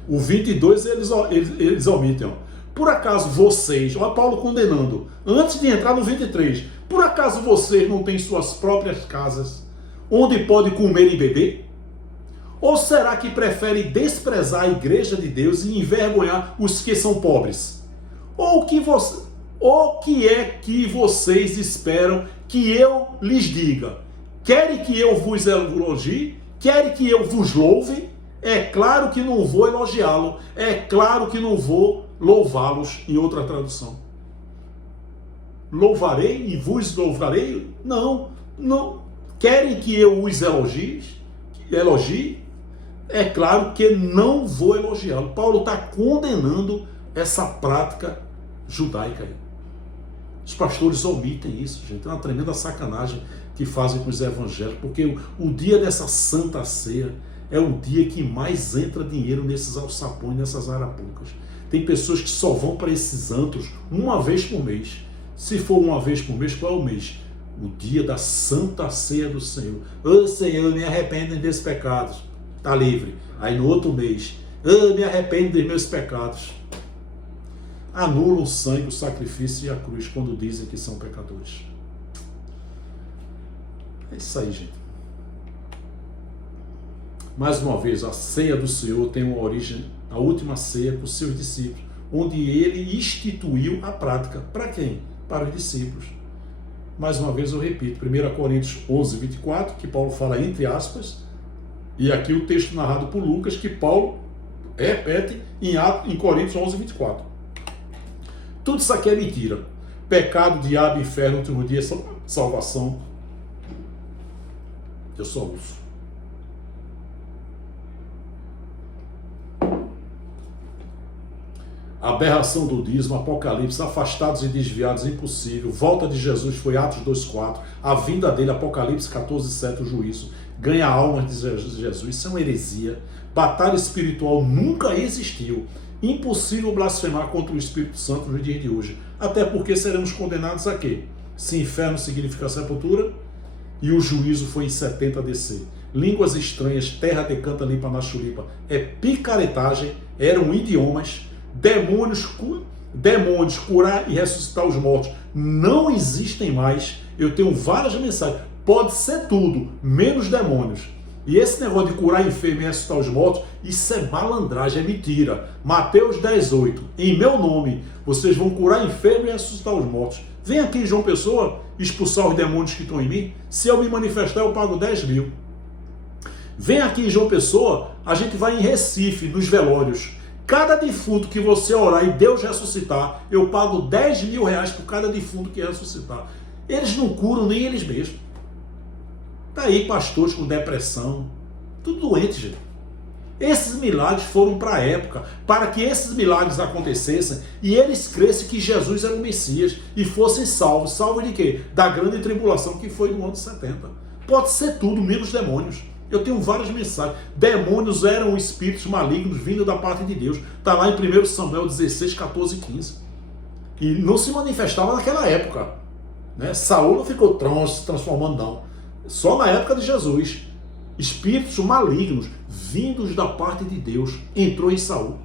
o 22 eles omitem. Ó. Por acaso vocês, olha Paulo condenando, antes de entrar no 23, por acaso vocês não têm suas próprias casas, onde podem comer e beber? Ou será que prefere desprezar a igreja de Deus e envergonhar os que são pobres? Ou que é que vocês esperam que eu lhes diga? Querem que eu vos elogie? Querem que eu vos louve? É claro que não vou elogiá-lo. É claro que não vou louvá-los, em outra tradução. Louvarei e vos louvarei? Não, não. Querem que eu os elogie? É claro que não vou elogiá-lo. Paulo está condenando essa prática judaica. Os pastores omitem isso, gente. É uma tremenda sacanagem que fazem com os evangélicos, porque o dia dessa Santa Ceia é o dia que mais entra dinheiro nesses alçapões, nessas arapucas. Tem pessoas que só vão para esses antros uma vez por mês. Se for uma vez por mês, qual é o mês? O dia da Santa Ceia do Senhor. Ô Senhor, me arrependo desses pecados. Está livre. Aí no outro mês, me arrependo dos meus pecados. Anulam o sangue, o sacrifício e a cruz quando dizem que são pecadores. É isso aí, gente. Mais uma vez, a ceia do Senhor tem uma origem, a última ceia com os seus discípulos, onde ele instituiu a prática. Para quem? Para os discípulos. Mais uma vez eu repito, 1 Coríntios 11, 24, que Paulo fala entre aspas, e aqui o texto narrado por Lucas, que Paulo repete em Coríntios 11, 24. Tudo isso aqui é mentira. Pecado, diabo, inferno, último dia, salvação. Eu só uso. Aberração do dízimo, Apocalipse, afastados e desviados, impossível. Volta de Jesus foi Atos 2,4. A vinda dele, Apocalipse 14,7, o juízo. Ganha almas de Jesus, isso é uma heresia. Batalha espiritual nunca existiu. Impossível blasfemar contra o Espírito Santo no dia de hoje. Até porque seremos condenados a quê? Se inferno significa sepultura, e o juízo foi em 70 DC. Línguas estranhas, terra decanta limpa na chulipa. É picaretagem, eram idiomas. Demônios, curar e ressuscitar os mortos não existem mais. Eu tenho várias mensagens. Pode ser tudo, menos demônios. E esse negócio de curar enfermo e ressuscitar os mortos, isso é malandragem, é mentira. Mateus 10:8. Em meu nome, vocês vão curar enfermo e ressuscitar os mortos. Vem aqui em João Pessoa expulsar os demônios que estão em mim. Se eu me manifestar, eu pago 10 mil. Vem aqui em João Pessoa, a gente vai em Recife, nos velórios. Cada defunto que você orar e Deus ressuscitar, eu pago 10 mil reais por cada defunto que ressuscitar. Eles não curam nem eles mesmos. Tá aí pastores com depressão, tudo doente, gente. Esses milagres foram para a época, para que esses milagres acontecessem e eles crescem que Jesus era o Messias e fossem salvos. Salvos de quê? Da grande tribulação que foi no ano 70. Pode ser tudo, menos demônios. Eu tenho várias mensagens. Demônios eram espíritos malignos vindo da parte de Deus. Está lá em 1 Samuel 16, 14 e 15. E não se manifestava naquela época. Né? Saul não ficou se transformando, não. Só na época de Jesus. Espíritos malignos vindos da parte de Deus entrou em Saul.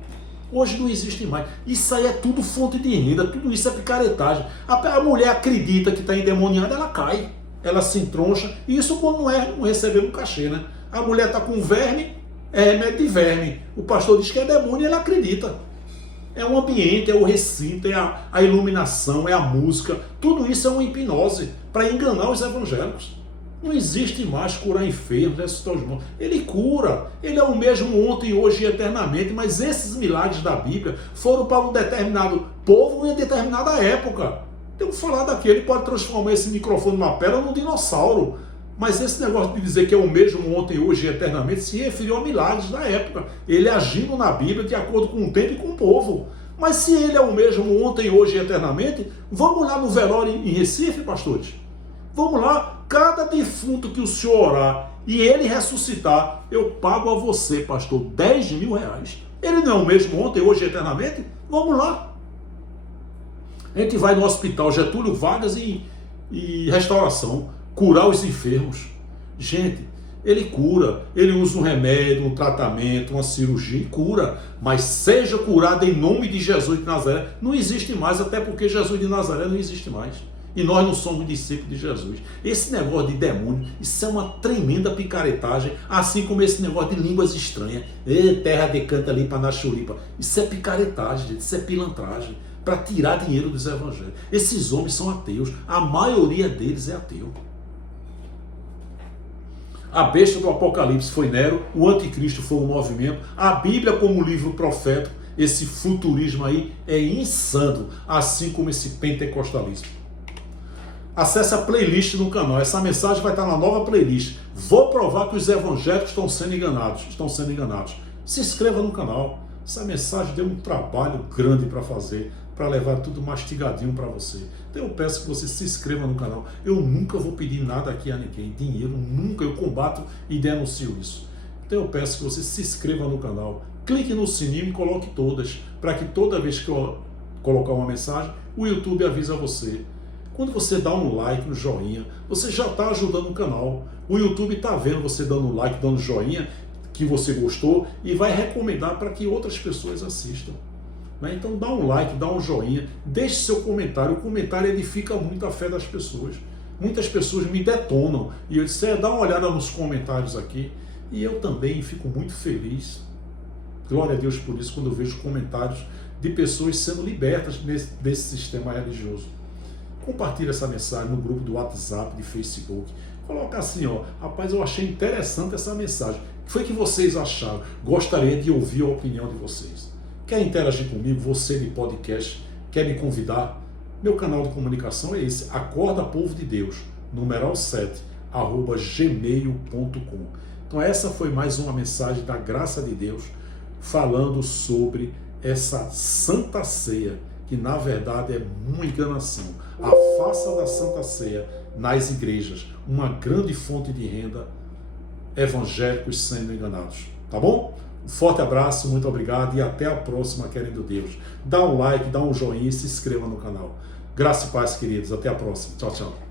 Hoje não existe mais. Isso aí é tudo fonte de renda. Tudo isso é picaretagem. A mulher acredita que está endemoniada, ela cai. Ela se entroncha, e isso quando não recebeu um cachê, né? A mulher está com verme, é remédio de verme. O pastor diz que é demônio e ela acredita. É o ambiente, é o recinto, é a iluminação, é a música. Tudo isso é uma hipnose para enganar os evangélicos. Não existe mais curar enfermos, ressuscitar os mortos. Ele cura. Ele é o mesmo ontem, hoje e eternamente. Mas esses milagres da Bíblia foram para um determinado povo em determinada época. Temos que falar daqui. Ele pode transformar esse microfone numa pedra num dinossauro. Mas esse negócio de dizer que é o mesmo ontem, hoje e eternamente se referiu a milagres da época. Ele agindo na Bíblia de acordo com o tempo e com o povo. Mas se ele é o mesmo ontem, hoje e eternamente, vamos lá no velório em Recife, pastores? Vamos lá. Cada defunto que o senhor orar e ele ressuscitar, eu pago a você, pastor, 10 mil reais. Ele não é o mesmo ontem, hoje e eternamente? Vamos lá. A gente vai no hospital Getúlio Vargas e restauração, curar os enfermos. Gente, ele cura, ele usa um remédio, um tratamento, uma cirurgia e cura. Mas seja curado em nome de Jesus de Nazaré. Não existe mais, até porque Jesus de Nazaré não existe mais. E nós não somos discípulos de Jesus. Esse negócio de demônio, isso é uma tremenda picaretagem, assim como esse negócio de línguas estranhas. Terra decanta ali para na churipa. Isso é picaretagem, gente. Isso é pilantragem, para tirar dinheiro dos evangelhos. Esses homens são ateus. A maioria deles é ateu. A besta do Apocalipse foi Nero, o anticristo foi um movimento, a Bíblia como livro profético, esse futurismo aí é insano, assim como esse pentecostalismo. Acesse a playlist no canal. Essa mensagem vai estar na nova playlist. Vou provar que os evangélicos estão sendo enganados. Se inscreva no canal. Essa mensagem deu um trabalho grande para fazer, para levar tudo mastigadinho para você. Então eu peço que você se inscreva no canal. Eu nunca vou pedir nada aqui a ninguém. Dinheiro, nunca. Eu combato e denuncio isso. Então eu peço que você se inscreva no canal. Clique no sininho e coloque todas, para que toda vez que eu colocar uma mensagem, o YouTube avisa você. Quando você dá um like, um joinha, você já está ajudando o canal. O YouTube está vendo você dando like, dando joinha, que você gostou, e vai recomendar para que outras pessoas assistam. Então dá um like, dá um joinha, deixe seu comentário. O comentário edifica muito a fé das pessoas. Muitas pessoas me detonam. E eu disse, dá uma olhada nos comentários aqui. E eu também fico muito feliz. Glória a Deus por isso, quando eu vejo comentários de pessoas sendo libertas desse sistema religioso. Compartilhe essa mensagem no grupo do WhatsApp, de Facebook. Coloca assim, rapaz, eu achei interessante essa mensagem. O que foi que vocês acharam? Gostaria de ouvir a opinião de vocês. Quer interagir comigo? Você de podcast, quer me convidar? Meu canal de comunicação é esse, Acorda Povo de Deus, numeral 7, @gmail.com. Então essa foi mais uma mensagem da graça de Deus, falando sobre essa Santa Ceia, que na verdade é uma enganação. A farsa da Santa Ceia nas igrejas, uma grande fonte de renda, evangélicos sendo enganados. Tá bom? Um forte abraço, muito obrigado e até a próxima, querendo Deus. Dá um like, dá um joinha e se inscreva no canal. Graça e paz, queridos. Até a próxima. Tchau, tchau.